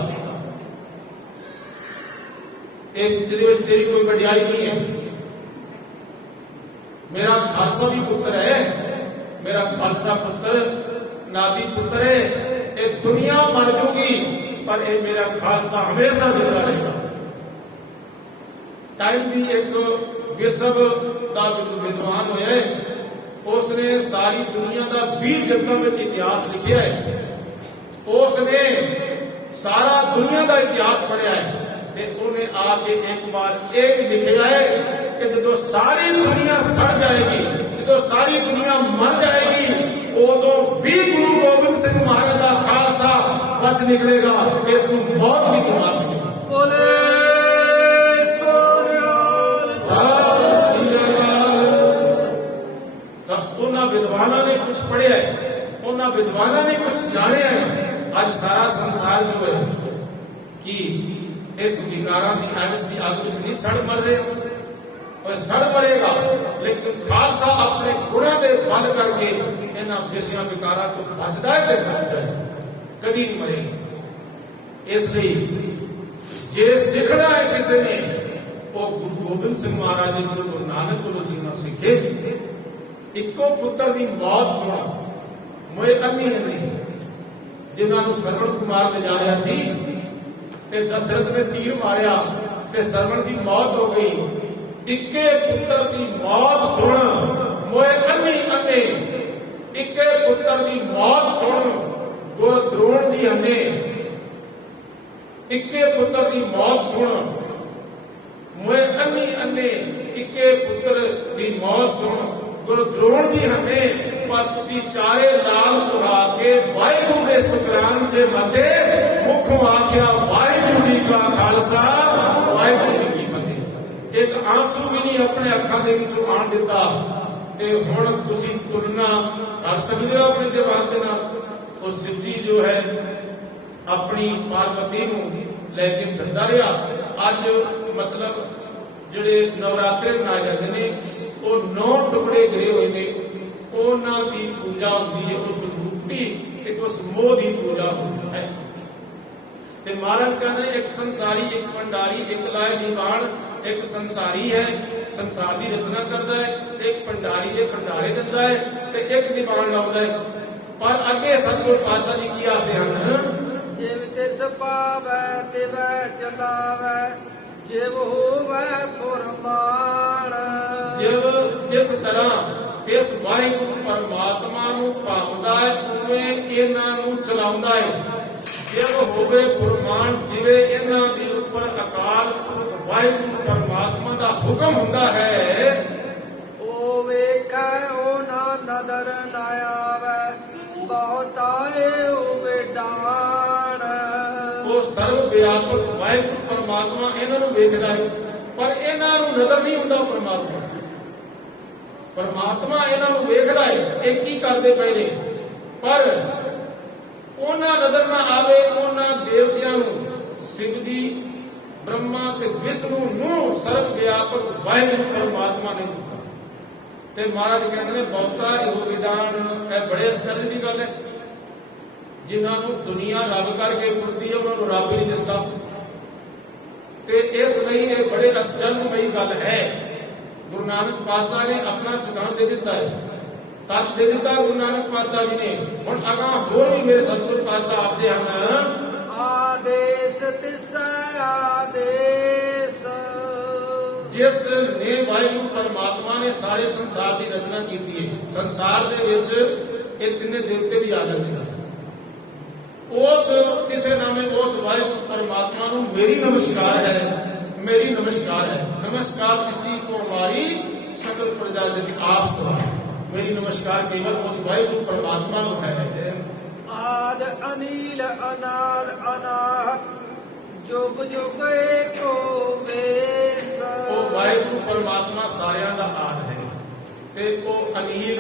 ਇਹਦੇ ਵਿੱਚ ਤੇਰੀ ਕੋਈ ਵਡਿਆਈ ਨਹੀਂ ਹੈ। ਮੇਰਾ ਖਾਲਸਾ ਵੀ ਪੁੱਤਰ ਹੈ, ਮੇਰਾ ਖਾਲਸਾ ਪੁੱਤਰ ਨਾਦੀ ਪੁੱਤਰ ਹੈ। ਇਹ ਦੁਨੀਆ ਮਰ ਜਾਊਗੀ ਪਰ ਇਹ ਮੇਰਾ ਖਾਲਸਾ ਹਮੇਸ਼ਾ ਜਿੰਦਾ ਰਹੇਗਾ। ਟਾਈਮ ਵੀ ਇੱਕ ਵਿਸ਼ਵ ਦਾ ਵਿਦਵਾਨ ਹੋਇਆ ਹੈ, ਉਸਨੇ ਸਾਰੀ ਦੁਨੀਆ ਦਾ 20 ਜਗਤਾਂ ਵਿੱਚ ਇਤਿਹਾਸ ਲਿਖਿਆ ਹੈ। ਉਸਨੇ ਸਾਰਾ ਦੁਨੀਆ ਦਾ ਇਤਿਹਾਸ ਪੜ੍ਹਿਆ ਹੈ ਤੇ ਉਹਨੇ ਆ ਕੇ ਇੱਕ ਵਾਰ ਇਹ ਵੀ ਲਿਖਿਆ ਹੈ ਕਿ ਜਦੋਂ ਸਾਰੀ ਦੁਨੀਆ ਸੜ ਜਾਏਗੀ, ਜਦੋਂ ਸਾਰੀ ਦੁਨੀਆ ਮਰ ਜਾਏਗੀ, ਉਦੋਂ ਵੀ ਗੁਰੂ ਗੋਬਿੰਦ ਸਿੰਘ ਮਹਾਰਾਜ ਦਾ ਖਾਲਸਾ ਬਚ ਨਿਕਲੇਗਾ। ਇਸ ਨੂੰ ਮੌਤ ਵੀ ਨਹੀਂ ਮਾਰ ਸਕੇਗੀ। ਉਹਨਾਂ ਵਿਦਵਾਨਾਂ ਨੇ ਕੁਝ ਪੜ੍ਹਿਆ ਹੈ, ਉਹਨਾਂ ਵਿਦਵਾਨਾਂ ਨੇ ਕੁਝ ਜਾਣਿਆ ਹੈ। ਅੱਜ ਸਾਰਾ ਸੰਸਾਰ ਜੋ ਹੈ ਕਿ ਇਸ ਵਿਕਾਰਾਂ ਦੀ ਐਨਸ ਦੀ ਅੱਗ ਵਿੱਚ ਨਹੀਂ ਸੜ ਮਰ ਰਿਹਾ, ਉਹ ਸੜ ਮਰੇਗਾ, ਲੇਕਿਨ ਖਾਲਸਾ ਆਪਣੇ ਗੁਣਾਂ ਦੇ ਬਲ ਕਰਕੇ ਇਹਨਾਂ ਵਿਸ਼ਿਆਂ ਵਿਕਾਰਾਂ ਤੋਂ ਬਚਦਾ ਹੈ ਤੇ ਬਚਦਾ ਹੈ, ਕਦੀ ਨਹੀਂ ਮਰੇਗਾ। ਇਸ ਲਈ ਜੇ ਸਿੱਖਣਾ ਹੈ ਕਿਸੇ ਨੇ, ਉਹ ਗੁਰੂ ਗੋਬਿੰਦ ਸਿੰਘ ਮਹਾਰਾਜ ਦੇ ਗੁਰੂ ਨਾਨਕ ਕੋਲੋਂ ਜੀਣਾ ਸਿੱਖੇ। ਇੱਕੋ ਪੁੱਤਰ ਦੀ ਮੌਤ ਸੁਣ ਮੋਏ ਅੰਨੀ ਜਿਨ੍ਹਾਂ ਨੂੰ ਸਰਵਣ ਕੁਮਾਰ ਲਿਜਾ ਰਿਹਾ ਸੀ ਤੇ ਦਸ਼ਰਥ ਨੇ ਤੀਰ ਮਾਰਿਆ ਤੇ ਸਰਵਣ ਦੀ ਮੌਤ ਹੋ ਗਈ। ਇੱਕੇ ਪੁੱਤਰ ਦੀ ਮੌਤ ਸੁਣ ਮੋਏ ਅੰਨੇ ਇੱਕੇ ਪੁੱਤਰ ਦੀ ਮੌਤ ਸੁਣ ਗੁਰ ਦਰੋਣ ਦੀ ਅੰਨੇ। ਇੱਕੇ ਪੁੱਤਰ ਦੀ ਮੌਤ ਸੁਣ ਮੋਏ ਅੰਨੇ ਇੱਕੇ ਪੁੱਤਰ ਦੀ ਮੌਤ ਸੁਣ ਗੁਰੂ ਦਰੋਣ ਜੀ ਹਮੇ। ਪਰ ਤੁਸੀਂ ਚਾਰੇ ਲਾਲ ਪੁਰਾ ਕੇ ਵਾਹਿਗੁਰੂ ਦੇ ਸ਼ੁਕਰਾਨ ਸੇ ਮਤੇ ਮੁਖੋਂ ਆਖਿਆ ਵਾਹਿਗੁਰੂ ਜੀ ਕਾ ਖਾਲਸਾ ਵਾਹਿਗੁਰੂ ਜੀ ਕੀ ਫਤਿਹ। ਇੱਕ ਆਂਸੂ ਵੀ ਨਹੀਂ ਆਪਣੇ ਅੱਖਾਂ ਦੇ ਵਿੱਚੋਂ ਆਣ ਦਿੱਤਾ। ਤੇ ਹੁਣ ਤੁਸੀਂ ਤੁਲਨਾ ਕਰ ਸਕਦੇ ਹੋ ਆਪਣੇ ਦਿਮਾਗ ਦੇ ਨਾਲ। ਉਹ ਸਿੱਧੀ ਜੋ ਹੈ ਆਪਣੀ ਪਾਰਵਤੀ ਨੂੰ ਲੈ ਕੇ ਫਿਰਦਾ ਰਿਹਾ। ਅੱਜ ਮਤਲਬ ਜਿਹੜੇ ਨਵਰਾਤਰੇ ਮਨਾਏ ਜਾਂਦੇ ਨੇ, ਉਹ 9 ਟੁਕੜੇ ਗਿਰੇ ਹੋਏ ਨੇ, ਉਹਨਾਂ ਦੀ ਪੂਜਾ ਹੁੰਦੀ ਹੈ। ਉਸ ਰੂਪੀ ਤੇ ਉਸ ਮੋਹ ਦੀ ਪੂਜਾ ਹੁੰਦੀ ਹੈ। ਤੇ ਮਹਾਰਾਜ ਕਹਿੰਦੇ ਨੇ ਇੱਕ ਸੰਸਾਰੀ, ਇੱਕ ਭੰਡਾਰੀ, ਇੱਕ ਲਾਏ ਦੀਵਾਨ। ਇੱਕ ਸੰਸਾਰੀ ਹੈ, ਸੰਸਾਰ ਦੀ ਰਚਨਾ ਕਰਦਾ ਹੈ, ਤੇ ਇੱਕ ਭੰਡਾਰੀ ਹੈ, ਭੰਡਾਰੇ ਦਿੰਦਾ ਹੈ, ਤੇ ਇੱਕ ਦੀਵਾਨ ਲਾਉਂਦਾ ਹੈ। ਪਰ ਅੱਗੇ ਸਤਿਗੁਰ ਪਾਤਸ਼ਾਹ ਜੀ ਕੀ ਆਖਦੇ ਹਨ, ਜਿਵ ਤਿਸ ਪਾਵੈ ਤਿਵੈ ਚਲਾਵੈ, ਜਿਵ ਹੋਵੈ ਫੁਰਮਾਨ। ਜਿਵ ਜਿਸ ਤਰ੍ਹਾਂ ਇਸ ਵਾਹਿਗੁਰੂ ਪਰਮਾਤਮਾ ਨੂੰ ਭਾਉਂਦਾ ਹੈ, ਉਵੇਂ ਇਹਨਾਂ ਨੂੰ ਚਲਾਉਂਦਾ ਹੈ। ਜਿਵ ਹੋਵੇ ਫੁਰਮਾਨ, ਜਿਵੇਂ ਇਹਨਾਂ ਦੇ ਉੱਪਰ ਅਕਾਲ ਪੁਰਖ ਵਾਹਿਗੁਰੂ ਪਰਮਾਤਮਾ ਦਾ ਹੁਕਮ ਹੁੰਦਾ ਹੈ। ਉਹ ਵੇਖੈ ਉਹ ਨਾ ਨਦਰ ਨਾ ਆਵੈ, ਬਹੁਤਾਏ ਹੋਵੇ ਡਾਣ। ਉਹ ਸਰਵ ਵਿਆਪਕ ਵਾਹਿਗੁਰੂ ਪਰਮਾਤਮਾ ਇਹਨਾਂ ਨੂੰ ਵੇਖਦਾ ਹੈ, ਪਰ ਇਹਨਾਂ ਨੂੰ ਨਜ਼ਰ ਨਹੀਂ ਹੁੰਦਾ। ਪਰਮਾਤਮਾ ਇਹਨਾਂ ਨੂੰ ਵੇਖਦਾ ਹੈ, ਇਹ ਕੀ ਕਰਦੇ ਪਏ ਨੇ, ਪਰ ਉਹਨਾਂ ਨਜ਼ਰ ਨਾ ਆਵੇ। ਉਹਨਾਂ ਦੇਵਤਿਆਂ ਨੂੰ, ਸ਼ਿਵ ਜੀ, ਬ੍ਰਹਮਾ ਤੇ ਵਿਸ਼ਨੂੰ ਨੂੰ ਸਰਵ ਵਿਆਪਕ ਵਾਹਿਗੁਰੂ ਪਰਮਾਤਮਾ ਨੇ ਦਿਸਦਾ। ਤੇ ਮਹਾਰਾਜ ਕਹਿੰਦੇ ਨੇ ਬਹੁਤਾ ਇਹੋ ਵਿਧਾਨ। ਇਹ ਬੜੇ ਅਚਰਜ ਦੀ ਗੱਲ ਹੈ। ਜਿਨ੍ਹਾਂ ਨੂੰ ਦੁਨੀਆ ਰੱਬ ਕਰਕੇ ਪੁੱਛਦੀ ਹੈ, ਉਹਨਾਂ ਨੂੰ ਰੱਬ ਹੀ ਨਹੀਂ ਦਿਸਦਾ। ਤੇ ਇਸ ਲਈ ਇਹ ਬੜੇ ਅਚਰਜਮਈ ਗੱਲ ਹੈ। ਗੁਰੂ ਨਾਨਕ ਪਾਤਸ਼ਾਹ ਨੇ ਆਪਣਾ ਸਿਧਾਂਤ ਦੇ ਦਿੱਤਾ ਹੈ। ਤਤ ਦੇ ਦਿੱਤਾ ਗੁਰੂ ਨਾਨਕ ਪਾਤਸ਼ਾਹ ਜੀ ਨੇ। ਹੁਣ ਅਗਾਂਹ ਹੋਰ ਵੀ ਮੇਰੇ ਸਤਿਗੁਰ ਪਾਤਸ਼ਾਹ ਆਖਦੇ ਹਨ, ਆਦੇਸ ਤਿਸੈ ਆਦੇਸ। ਜਿਸ ਨੇ ਵਾਹਿਗੁਰੂ ਪਰਮਾਤਮਾ ਨੇ ਸਾਰੇ ਸੰਸਾਰ ਦੀ ਰਚਨਾ ਕੀਤੀ ਹੈ, ਸੰਸਾਰ ਦੇ ਵਿੱਚ ਇਹ ਤਿੰਨੇ ਦੇਵਤੇ ਵੀ ਆ ਜਾਂਦੇ ਹਨ। ਉਸ ਕਿਸੇ ਨਾਮੇ ਉਸ ਵਾਹਿਗੁਰੂ ਪਰਮਾਤਮਾ ਨੂੰ ਮੇਰੀ ਨਮਸਕਾਰ ਹੈ, ਮੇਰੀ ਨਮਸਕਾਰ ਹੈ। नमस्कार किसी को हमारी सकल प्रजा जति आप सवार। मेरी नमस्कार केवल उस वाहिगुरु परमात्मा को है। आद अनिल अनाद अनाहत जुग जुग एको वेस। ਉਹ ਵਾਹਿਗੁਰੂ ਪਰਮਾਤਮਾ ਸਾਰਿਆਂ ਦਾ ਆਦ ਹੈ ਤੇ ਉਹ ਅਨੀਲ,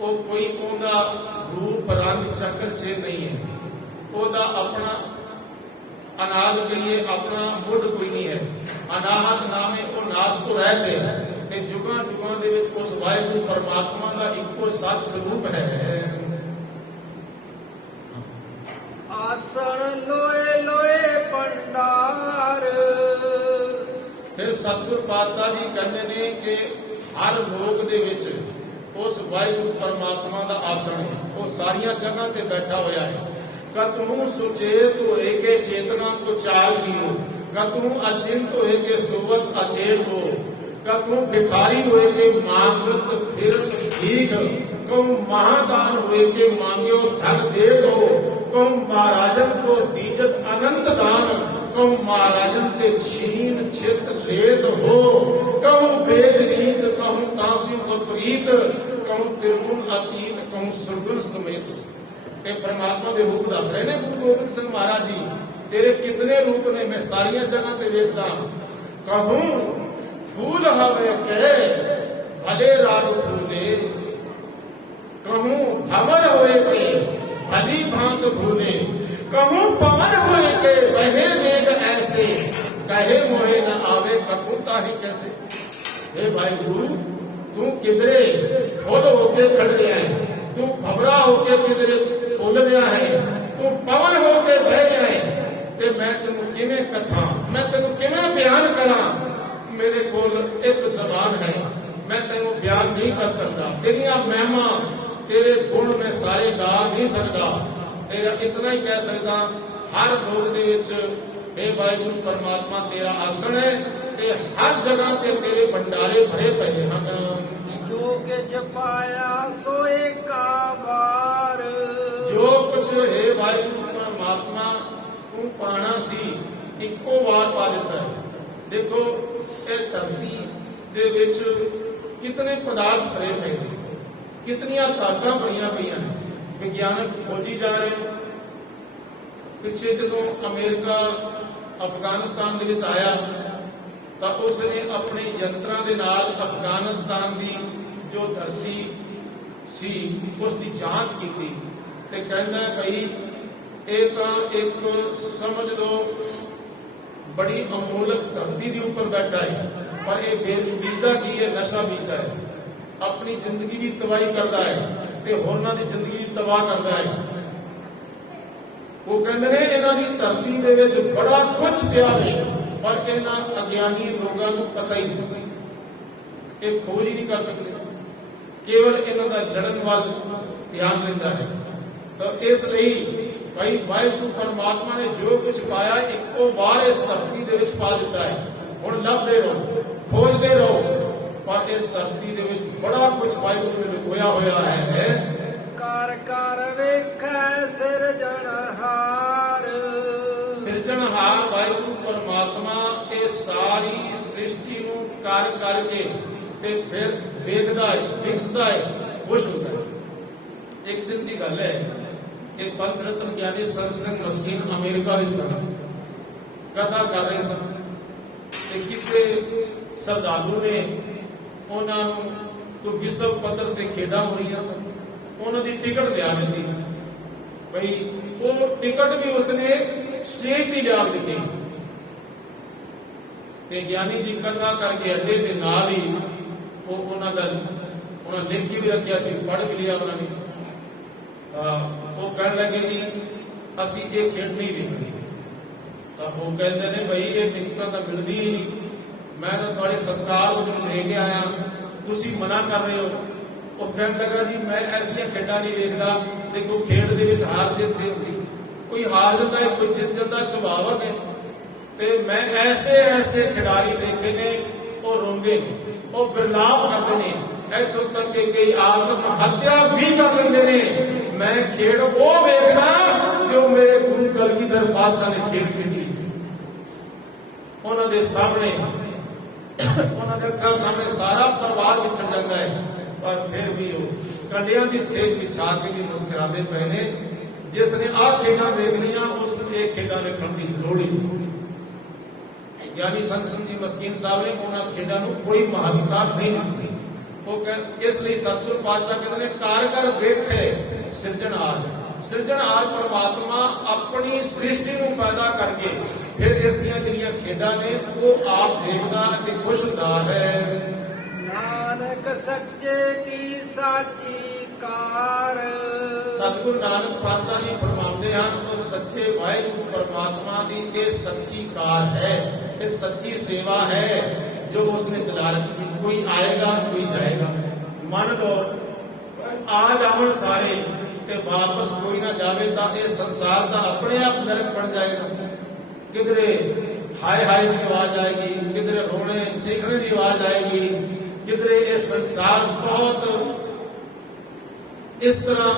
ਉਹ ਕੋਈ ਉਹਦਾ ਰੂਪ ਰੰਗ ਚੱਕਰ ਚ ਨਹੀਂ ਹੈ। ਉਹਦਾ ਆਪਣਾ ਅਨਾਦ ਕਹੀਏ, ਆਪਣਾ ਮੁੱਢ ਕੋਈ ਨਹੀਂ ਹੈ। ਅਨਾਹਤ ਨਾਮੇ ਉਹ ਨਾਸ ਤੋਂ ਰਹਿਤੇ ਤੇ ਜੁਗਾਂ ਜੁਗਾਂ ਦੇ ਵਿੱਚ ਉਸ ਵਾਹਿਗੁਰੂ ਪਰਮਾਤਮਾ ਦਾ ਇੱਕੋ ਸਤ ਸਰੂਪ ਹੈ। ਆਸਣ ਲੋਏ ਲੋਏ ਭੰਡਾਰ। ਫਿਰ ਸਤਿਗੁਰ ਪਾਤਸ਼ਾਹ ਜੀ ਕਹਿੰਦੇ ਨੇ ਕਿ ਹਰ ਲੋਕ ਦੇ ਵਿੱਚ ਉਸ ਵਾਹਿਗੁਰੂ ਪਰਮਾਤਮਾ ਦਾ ਆਸਣ ਹੈ, ਉਹ ਸਾਰੀਆਂ ਜਗ੍ਹਾ ਤੇ ਬੈਠਾ ਹੋਇਆ ਹੈ। कतहु सुचेत होए के चेतना को चाल दियो, कतहु अचिंत होए के सुवत अचेत हो, कतहु भिखारी होए के मांगत फिर भीख, कहूँ महादान होए के मांग्यो धन देत हो, कहूँ महाराजन को दीजत अनंत दान, कहूँ महाराजन के छीन चित लेत हो, कहूँ वेद रीत, कहूँ तांसी विपरीत, कहूँ त्रिगुण अतीत, कहूँ सुगुण समेत। परमात्मा के रूप दस रहे ने गुरु गोबिंद सिंह महाराज जी, तेरे कितने रूप ने मैं सारिया जगह ते देखता। कहूं फूल हवे के भले राग फूले, कहूं भवन होए के भली भांत भूले, कहूं पवन होए के बहे मेघ ऐसे, कहे मोहे न आवे कखू ताही कैसे। हे भाई गुरु, तू किधरे फूल होके खड़ गया है, तू भवरा होके किधरे बोल रहा है, तू पवन होके बह गया है, ते मैं तेनू किवें कथा, मैं तेनू किवें बयान करा। मेरे कोल एक जबान है, मैं तेनू बयान नहीं कर सकता। तेरिया महिमा तेरे गुण में सारे गा नहीं सकता। तेरा इतना ही कह सकता, हर लोक दे विच हे वाहिगुरू परमात्मा तेरा आसन है ते हर जगह ते तेरे भंडारे भरे पए हन। जो किछ पाया सो एका बार। जो कुछ हे वाहिगुरू परमात्मा तू पाना सी इक्को वार पा दिता है। देखो ये धरती दे विच कितने पदार्थ भरे पे ने, कितनियां ताकतां भरियां पईयां ने। विज्ञानक खोजी जा रहे हैं। पिछे जदों अमेरिका अफगानिस्तान दे विच आया ਤਾਂ ਉਸਨੇ ਆਪਣੇ ਯੰਤਰਾਂ ਦੇ ਨਾਲ ਅਫਗਾਨਿਸਤਾਨ ਦੀ ਜੋ ਧਰਤੀ ਸੀ ਉਸ ਦੀ ਜਾਂਚ ਕੀਤੀ ਤੇ ਕਹਿੰਦਾ ਭਈ ਇਹ ਤਾਂ ਇੱਕ ਸਮਝ ਲਓ ਬੜੀ ਅਮੋਲਕ ਧਰਤੀ ਦੇ ਉੱਪਰ ਬੈਠਾ ਹੈ, ਪਰ ਇਹ ਬੀਜਦਾ ਕੀ ਹੈ? ਨਸ਼ਾ ਬੀਜਦਾ ਹੈ। ਆਪਣੀ ਜ਼ਿੰਦਗੀ ਵੀ ਤਬਾਹੀ ਕਰਦਾ ਹੈ ਤੇ ਹੋਰਨਾਂ ਦੀ ਜ਼ਿੰਦਗੀ ਵੀ ਤਬਾਹ ਕਰਦਾ ਹੈ। ਉਹ ਕਹਿੰਦੇ ਨੇ ਇਹਨਾਂ ਦੀ ਧਰਤੀ ਦੇ ਵਿੱਚ ਬੜਾ ਕੁਝ ਪਿਆ ਹੈ, पर इन्हां अज्ञानी लोगों को पता ही नहीं, ये खोज ही नहीं कर सकते, केवल इन्हां दा लड़न वाल ध्यान देता है। तो इसलिए भाई वाहिगुरू परमात्मा ने जो कुछ पाया इक्को बार इस धरती दे विच पा दिता है। हुण लभदे रहो, खोजदे रहो, पर इस धरती दे विच बड़ा कुछ वाहिगुरू ने लुकोया होया है। कर कर वेखै सिरजनहार। सिरजनहार वाहिगुरू परमात्मा ये सारी सृष्टि नूं कर करके ते फिर वेखदा है, दिखदा है, खुश होता है। एक दिन की गल है कि पंथ रत्न ज्ञानी संत सिंह मस्कीन अमेरिका विच सन, कथा कर रहे सन ते किसी श्रद्धालु ने उन्हां नूं कोई विश्व पद्धर ते खेडां हो रही सन, उन्हां दी टिकट लिया दी भई वो टिकट भी उसने स्टेज की लिया दी ते ज्ञानी जी कथा करके अड्डे के नाल ही वो उन्होंने लिख के भी रखा सी, पढ़ भी लिया उन्होंने। वो कह लगे जी असी ये खेड नहीं देखनी। तो वो कहते ने भाई ये टिकट तो मिलती ही नहीं, मैं तो थोड़े सत्कार लेके आया, तुसी मना कर रहे हो। ਉਹ ਕਹਿਣ ਲੱਗਾ ਜੀ ਮੈਂ ਐਸੀਆਂ ਖੇਡਾਂ ਨਹੀਂ ਵੇਖਦਾ। ਦੇਖੋ ਖੇਡ ਦੇ ਵਿੱਚ ਹਾਰ ਜਿੱਤ ਹੁੰਦੀ, ਕੋਈ ਹਾਰ ਜਾਂਦਾ ਹੈ, ਕੋਈ ਜਿੱਤ ਜਾਂਦਾ, ਸੁਭਾਵਕ ਹੈ। ਤੇ ਮੈਂ ਐਸੇ ਖਿਡਾਰੀ ਦੇਖੇ ਨੇ ਉਹ ਰੋਂਦੇ ਨੇ, ਉਹ ਵਿਰਲਾਪ ਕਰਦੇ ਨੇ, ਇੱਥੋਂ ਤੱਕ ਕਿ ਕਈ ਆਤਮ ਹੱਤਿਆ ਵੀ ਕਰ ਲੈਂਦੇ ਨੇ। ਮੈਂ ਖੇਡ ਉਹ ਵੇਖਦਾ ਜੋ ਮੇਰੇ ਗੁਰੂ ਕਲਗੀਧਰ ਪਾਤਸ਼ਾਹ ਨੇ ਖੇਡ ਖੇਡੀ। ਉਹਨਾਂ ਦੇ ਸਾਹਮਣੇ, ਉਹਨਾਂ ਦੇ ਅੱਖਾਂ ਸਾਹਮਣੇ ਸਾਰਾ ਪਰਿਵਾਰ ਵਿਛੜ ਜਾਂਦਾ ਹੈ, ਪਰ ਫਿਰ ਵੀ ਉਹ ਕੰਡਿਆਂ ਦੀ ਸੇਧ ਵਿਛਾ ਕੇ ਜੀ ਮੁਸਕਰਾਉਂਦੇ ਪਏ ਨੇ। ਜਿਸ ਨੇ ਆਹ ਖੇਡਾਂ ਵੇਖ ਲਈਆਂ ਉਸ ਨੂੰ ਇਹ ਖੇਡਾਂ ਵੇਖਣ ਦੀ ਲੋੜ ਹੀ ਨਹੀਂ। ਗਿਆਨੀ ਸੰਤ ਸਿੰਘ ਜੀ ਮਸਕੀਨ ਸਾਹਿਬ ਨੇ ਉਹਨਾਂ ਖੇਡਾਂ ਨੂੰ ਕੋਈ ਮਹੱਤਤਾ ਨਹੀਂ ਦਿੱਤੀ। ਉਹ ਇਸ ਲਈ ਸਤਿਗੁਰ ਪਾਤਸ਼ਾਹ ਕਹਿੰਦੇ ਨੇ ਕਾਰ ਕਰ ਵੇਖੇ ਸਿਰਜਣਹਾਰ। ਸਿਰਜਣਹਾਰ ਪਰਮਾਤਮਾ ਆਪਣੀ ਸ੍ਰਿਸ਼ਟੀ ਨੂੰ ਪੈਦਾ ਕਰਕੇ ਫਿਰ ਇਸ ਦੀਆਂ ਜਿਹੜੀਆਂ ਖੇਡਾਂ ਨੇ ਉਹ ਆਪ ਦੇਖਦਾ ਅਤੇ ਖੁਸ਼ ਹੁੰਦਾ ਹੈ। ਨਾਨਕ ਸੱਚੇ ਕੀ ਸਾਚੀ ਕਾਰ। ਸਤਿਗੁਰੂ ਨਾਨਕ ਪਾਤਸ਼ਾਹ ਜੀ ਫਰਮਾਉਂਦੇ ਹਨ ਉਹ ਸੱਚੇ ਵਾਹਿਗੁਰੂ ਪਰਮਾਤਮਾ ਦੀ ਇਹ ਸੱਚੀ ਕਾਰ ਹੈ, ਇਹ ਸੱਚੀ ਸੇਵਾ ਹੈ ਜੋ ਉਸਨੇ ਚਲਾ ਰੱਖੀ। ਕੋਈ ਆਏਗਾ ਕੋਈ ਜਾਏਗਾ, ਮੰਨ ਲਓ ਆ ਜਾਵਣ ਸਾਰੇ ਤੇ ਵਾਪਸ ਕੋਈ ਨਾ ਜਾਵੇ ਤਾਂ ਇਹ ਸੰਸਾਰ ਦਾ ਆਪਣੇ ਆਪ ਨਰਕ ਬਣ ਜਾਏਗਾ। ਕਿਧਰੇ ਹਾਏ ਹਾਏ ਦੀ ਆਵਾਜ਼ ਆਏਗੀ, ਕਿਧਰੇ ਰੋਣੇ ਚੀਖਣੇ ਦੀ ਆਵਾਜ਼ ਆਏਗੀ, ਕਿਧਰੇ ਇਹ ਸੰਸਾਰ ਬਹੁਤ ਇਸ ਤਰ੍ਹਾਂ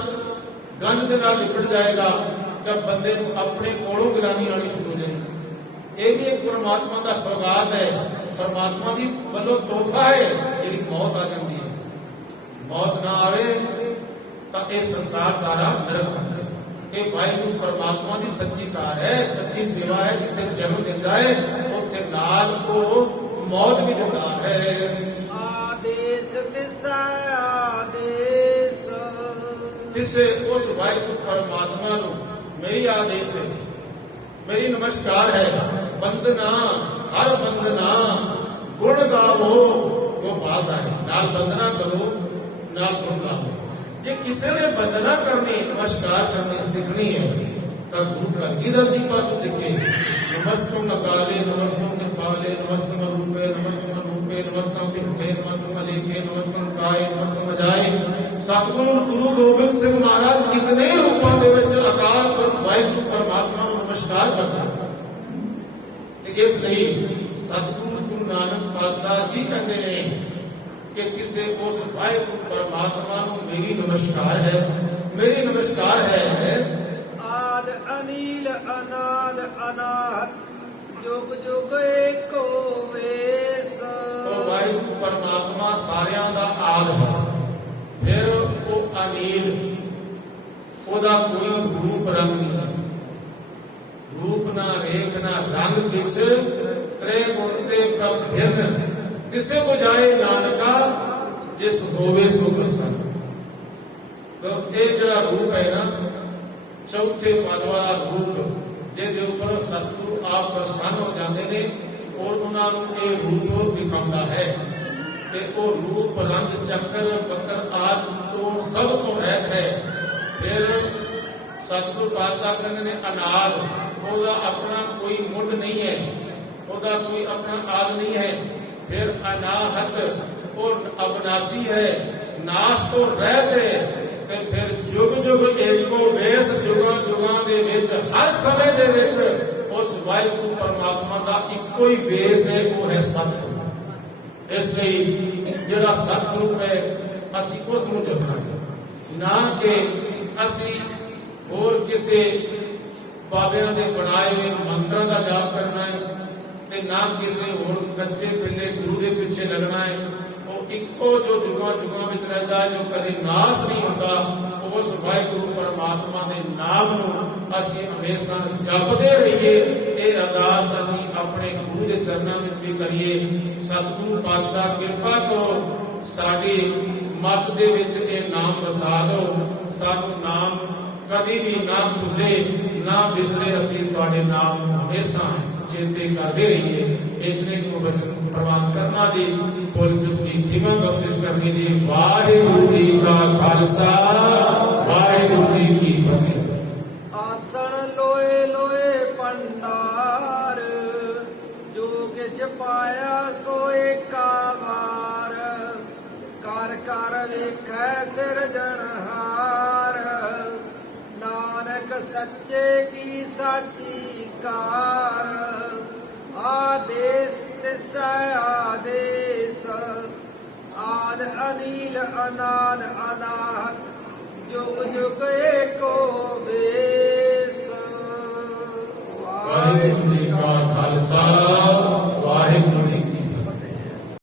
ਗੰਧ ਦੇ ਨਾਲ ਲਿਪਟ ਜਾਏਗਾ ਕਿ ਬੰਦੇ ਨੂੰ ਆਪਣੇ ਕੋਲੋਂ ਗਿਲਾਨੀ ਆਉਣੀ ਸ਼ੁਰੂ ਹੋ ਜਾਏਗੀ। ਇਹ ਵੀ ਇੱਕ ਪਰਮਾਤਮਾ ਦਾ ਸੌਗਾਤ ਹੈ, ਪਰਮਾਤਮਾ ਦੀ ਵੱਲੋਂ ਤੋਹਫਾ ਹੈ ਜਿਹੜੀ ਮੌਤ ਆ ਜਾਂਦੀ ਹੈ। ਮੌਤ ਨਾ ਆਵੇ ਤਾਂ ਇਹ ਸੰਸਾਰ ਸਾਰਾ ਨਰਕ ਬਣ ਜਾਏ। ਇਹ ਵਾਹਿਗੁਰੂ ਪਰਮਾਤਮਾ ਦੀ ਸੱਚੀ ਕਾਰ ਹੈ, ਸੱਚੀ ਸੇਵਾ ਹੈ। ਜਿੱਥੇ ਜਨਮ ਦਿੰਦਾ ਹੈ ਉੱਥੇ ਨਾਲ ਉਹ ਮੌਤ ਵੀ ਦਿੰਦਾ ਹੈ। ਆਦੇਸ਼ ਦਿਸਾ ਆਦੇਸ਼। ਕਿਸੇ ਉਸ ਵਾਹਿਗੁਰੂ ਪਰਮਾਤਮਾ ਨੂੰ ਮੇਰੀ ਆਦੇਸ਼ ਹੈ, ਮੇਰੀ ਨਮਸਕਾਰ ਹੈ। ਬੰਦਨਾ ਹਰ ਬੰਦਨਾ ਗੁਣ ਗਾਵੋ। ਉਹ ਬਾਤ ਹੈ ਨਾਲ ਬੰਦਨਾ ਕਰੋ, ਨਾਲ ਗੁਣ ਗਾਵੋ। ਜੇ ਕਿਸੇ ਨੇ ਬੰਦਨਾ ਕਰਨੀ, ਨਮਸਕਾਰ ਕਰਨੀ ਸਿੱਖਣੀ ਹੈ ਤਾਂ ਗੁਰੂ ਕਲਗੀਧਰ ਜੀ ਪਾਸੋਂ ਸਿੱਖੇ। ਨਮਸਤੰ ਨਕਾਲੇ ਨਮਸਤੰ ਨਿਰਭਾਲੇ ਨਮਸਤੰ ਰੂਪੇ ਨਮਸਤੰ ਰੂਪੇ ਨਮਸਤੰ ਬਿਖੇ ਨਮਸਤੰ ਲੇਖੇ ਨਮਸਤੰ ਕਾਏ ਨਮਸਤੰ ਅਜਾਏ। ਸਤਿਗੁਰੂ ਗੁਰੂ ਗੋਬਿੰਦ ਸਿੰਘ ਮਹਾਰਾਜ ਕਿਤਨੇ ਰੂਪਾਂ ਦੇ ਵਿੱਚ ਅਕਾਲ ਪੁਰਖ ਵਾਹਿਗੁਰੂ ਪਰਮਾਤਮਾ ਨੂੰ ਨਮਸਕਾਰ ਕਰਦੇ। ਤੇ ਇਸ ਲਈ ਸਤਿਗੁਰੂ ਗੁਰੂ ਨਾਨਕ ਪਾਤਸ਼ਾਹ ਜੀ ਕਹਿੰਦੇ ਨੇ ਕਿ ਕਿਸੇ ਉਸ ਵਾਹਿਗੁਰੂ ਪਰਮਾਤਮਾ ਨੂੰ ਮੇਰੀ ਨਮਸਕਾਰ ਹੈ, ਮੇਰੀ ਨਮਸਕਾਰ ਹੈ। ਆਦ ਅਨੀਲ ਅਨਾਦ ਅਨਾਹਤ ਜੁਗ ਜੁਗ ਏਕੋ ਵੇਸ। ਉਹ ਵਾਹਿਗੁਰੂ ਪਰਮਾਤਮਾ ਸਾਰਿਆਂ ਦਾ ਆਦ ਹੈ। ਫਿਰ ਉਹ ਅਨੀਲ, ਉਹਦਾ ਕੋਈ ਰੂਪ ਰੰਗ ਨਹੀਂ ਹੈ। ਰੂਪ ਨਾ ਰੇਖ ਨਾ ਰੰਗ ਕਿਛ ਤ੍ਰੇ ਗੁਣ ਤੇ ਪ੍ਰਭ ਭਿੰਨ। ਕਿਸੇ ਬੁਝਾਏ ਨਾਨਕਾ ਜਿਸ ਹੋਵੇ ਸੋ ਪ੍ਰਸੰਨ। ਤਾਂ ਇਹ ਜਿਹੜਾ ਰੂਪ ਹੈ ਨਾ, ਚੌਥੇ ਪਦ ਵਾਲਾ ਰੂਪ, ਜਿਹਦੇ ਉੱਪਰ ਸਤਿਗੁਰੂ ਆਪ ਪ੍ਰਸੰਨ ਹੋ ਜਾਂਦੇ ਨੇ ਔਰ ਉਹਨਾਂ ਨੂੰ ਇਹ ਰੂਪ ਦਿਖਾਉਂਦਾ ਹੈ। ਤੇ ਉਹ ਰੂਪ ਰੰਗ ਚੱਕਰ ਪੱਤਰ ਆਦਿ ਤੋਂ ਸਭ ਤੋਂ ਰਹਿਤ ਹੈ। ਫਿਰ ਸਤਿਗੁਰੂ ਪਾਤਸ਼ਾਹ ਕਹਿੰਦੇ ਨੇ ਅਨਾਦ, ਉਹਦਾ ਆਪਣਾ ਕੋਈ ਮੁੱਢ ਨਹੀਂ ਹੈ, ਉਹਦਾ ਕੋਈ ਆਪਣਾ ਆਦ ਨਹੀਂ ਹੈ। ਫਿਰ ਅਨਾਹਤ ਉਹ ਅਬਨਾਸੀ ਹੈ, ਨਾਸ ਤੋਂ ਰਹਿਤ ਹੈ। ਤੇ ਫਿਰ ਜੁਗ ਜੁਗ ਏਕੋ ਵੇਸ, ਜੁਗਾਂ ਜੁਗਾਂ ਦੇ ਵਿੱਚ ਹਰ ਸਮੇਂ ਦੇ ਵਿੱਚ ਉਸ ਵਾਹਿਗੁਰੂ ਪਰਮਾਤਮਾ ਦਾ ਇੱਕੋ ਹੀ ਵੇਸ ਹੈ, ਉਹ ਹੈ ਸਤਿ। ਇਸ ਲਈ ਜਿਹੜਾ ਸਤਿ ਸਰੂਪ ਹੈ ਅਸੀਂ ਉਸ ਨੂੰ ਜਪਾਂਗੇ, ਨਾ ਕਿ ਅਸੀਂ ਹੋਰ ਕਿਸੇ ਬਾਬਿਆਂ ਦੇ ਬਣਾਏ ਹੋਏ ਮੰਤਰਾਂ ਦਾ ਜਾਪ ਕਰਨਾ ਹੈ ਤੇ ਨਾ ਕਿਸੇ ਹੋਰ ਕੱਚੇ ਪਿੱਲੇ ਗੁਰੂ ਦੇ ਪਿੱਛੇ ਲੱਗਣਾ ਹੈ। ਉਹ ਇੱਕੋ ਜੋ ਜੁਗਾਂ ਜੁਗਾਂ ਵਿੱਚ ਰਹਿੰਦਾ ਹੈ, ਜੋ ਕਦੇ ਨਾਸ ਨਹੀਂ ਹੁੰਦਾ, ਉਸ ਵਾਹਿਗੁਰੂ ਪਰਮਾਤਮਾ ਦੇ ਨਾਮ ਨੂੰ ਅਸੀਂ ਹਮੇਸ਼ਾ ਜਪਦੇ ਰਹੀਏ। ਇਹ ਅਰਦਾਸ ਅਸੀਂ ਆਪਣੇ ਗੁਰੂ ਦੇ ਚਰਨਾਂ ਵਿੱਚ ਵੀ ਕਰੀਏ। ਸਤਿਗੁਰੂ ਪਾਤਸ਼ਾਹ ਕਿਰਪਾ ਕਰੋ, ਸਾਡੀ ਮੱਤ ਦੇ ਵਿੱਚ ਇਹ ਨਾਮ ਵਸਾ ਦਿਓ। ਸਾਨੂੰ ਨਾਮ ਕਦੀ ਵੀ ਨਾ ਭੁੱਲੇ ਨਾ ਵਿਸਰੇ, ਅਸੀਂ ਤੁਹਾਡੇ ਨਾਮ ਨੂੰ ਹਮੇਸ਼ਾ ਚੇਤੇ ਕਰਦੇ ਰਹੀਏ। ਇਤਨੇ ਨੂੰ ਵਚਨ ਪ੍ਰਵਾਨ ਕਰਨਾ ਦੀ, ਭੁੱਲ ਚੁੱਕ ਦੀ ਖਿਮਾ ਬਖਸ਼ਿਸ਼ ਕਰਨੀ ਦੀ। ਵਾਹਿਗੁਰੂ ਜੀ ਕਾ ਖਾਲਸਾ, ਵਾਹਿਗੁਰੂ ਜੀ ਕੀ ਫਤਿਹ। ਆਸਣ ਲੋਏ ਲੋਏ ਭੰਡਾਰ, ਜੋ ਕਿਛ ਪਾਇਆ ਸੋ ਏਕਾ ਵਾਰ। ਕਰ ਕਰ ਵੇ ਵੇਖੈ ਸਿਰਜਣਹਾਰ ਨਾਨਕ ਸੱਚੇ ਕੀ ਸਾਚੀ ਕਾਰ ਆਦੇਸ ਤਿਸੈ ਆਦੇਸ ਆਦ ਅਨੀਲ ਅਨਾਦ ਅਨਾਹਤ ਜੁਗ ਜੁਗ ਏਕੋ ਵੇਸ ਵਾਹਿਗੁਰੂ ਜੀ ਕਾ ਖਾਲਸਾ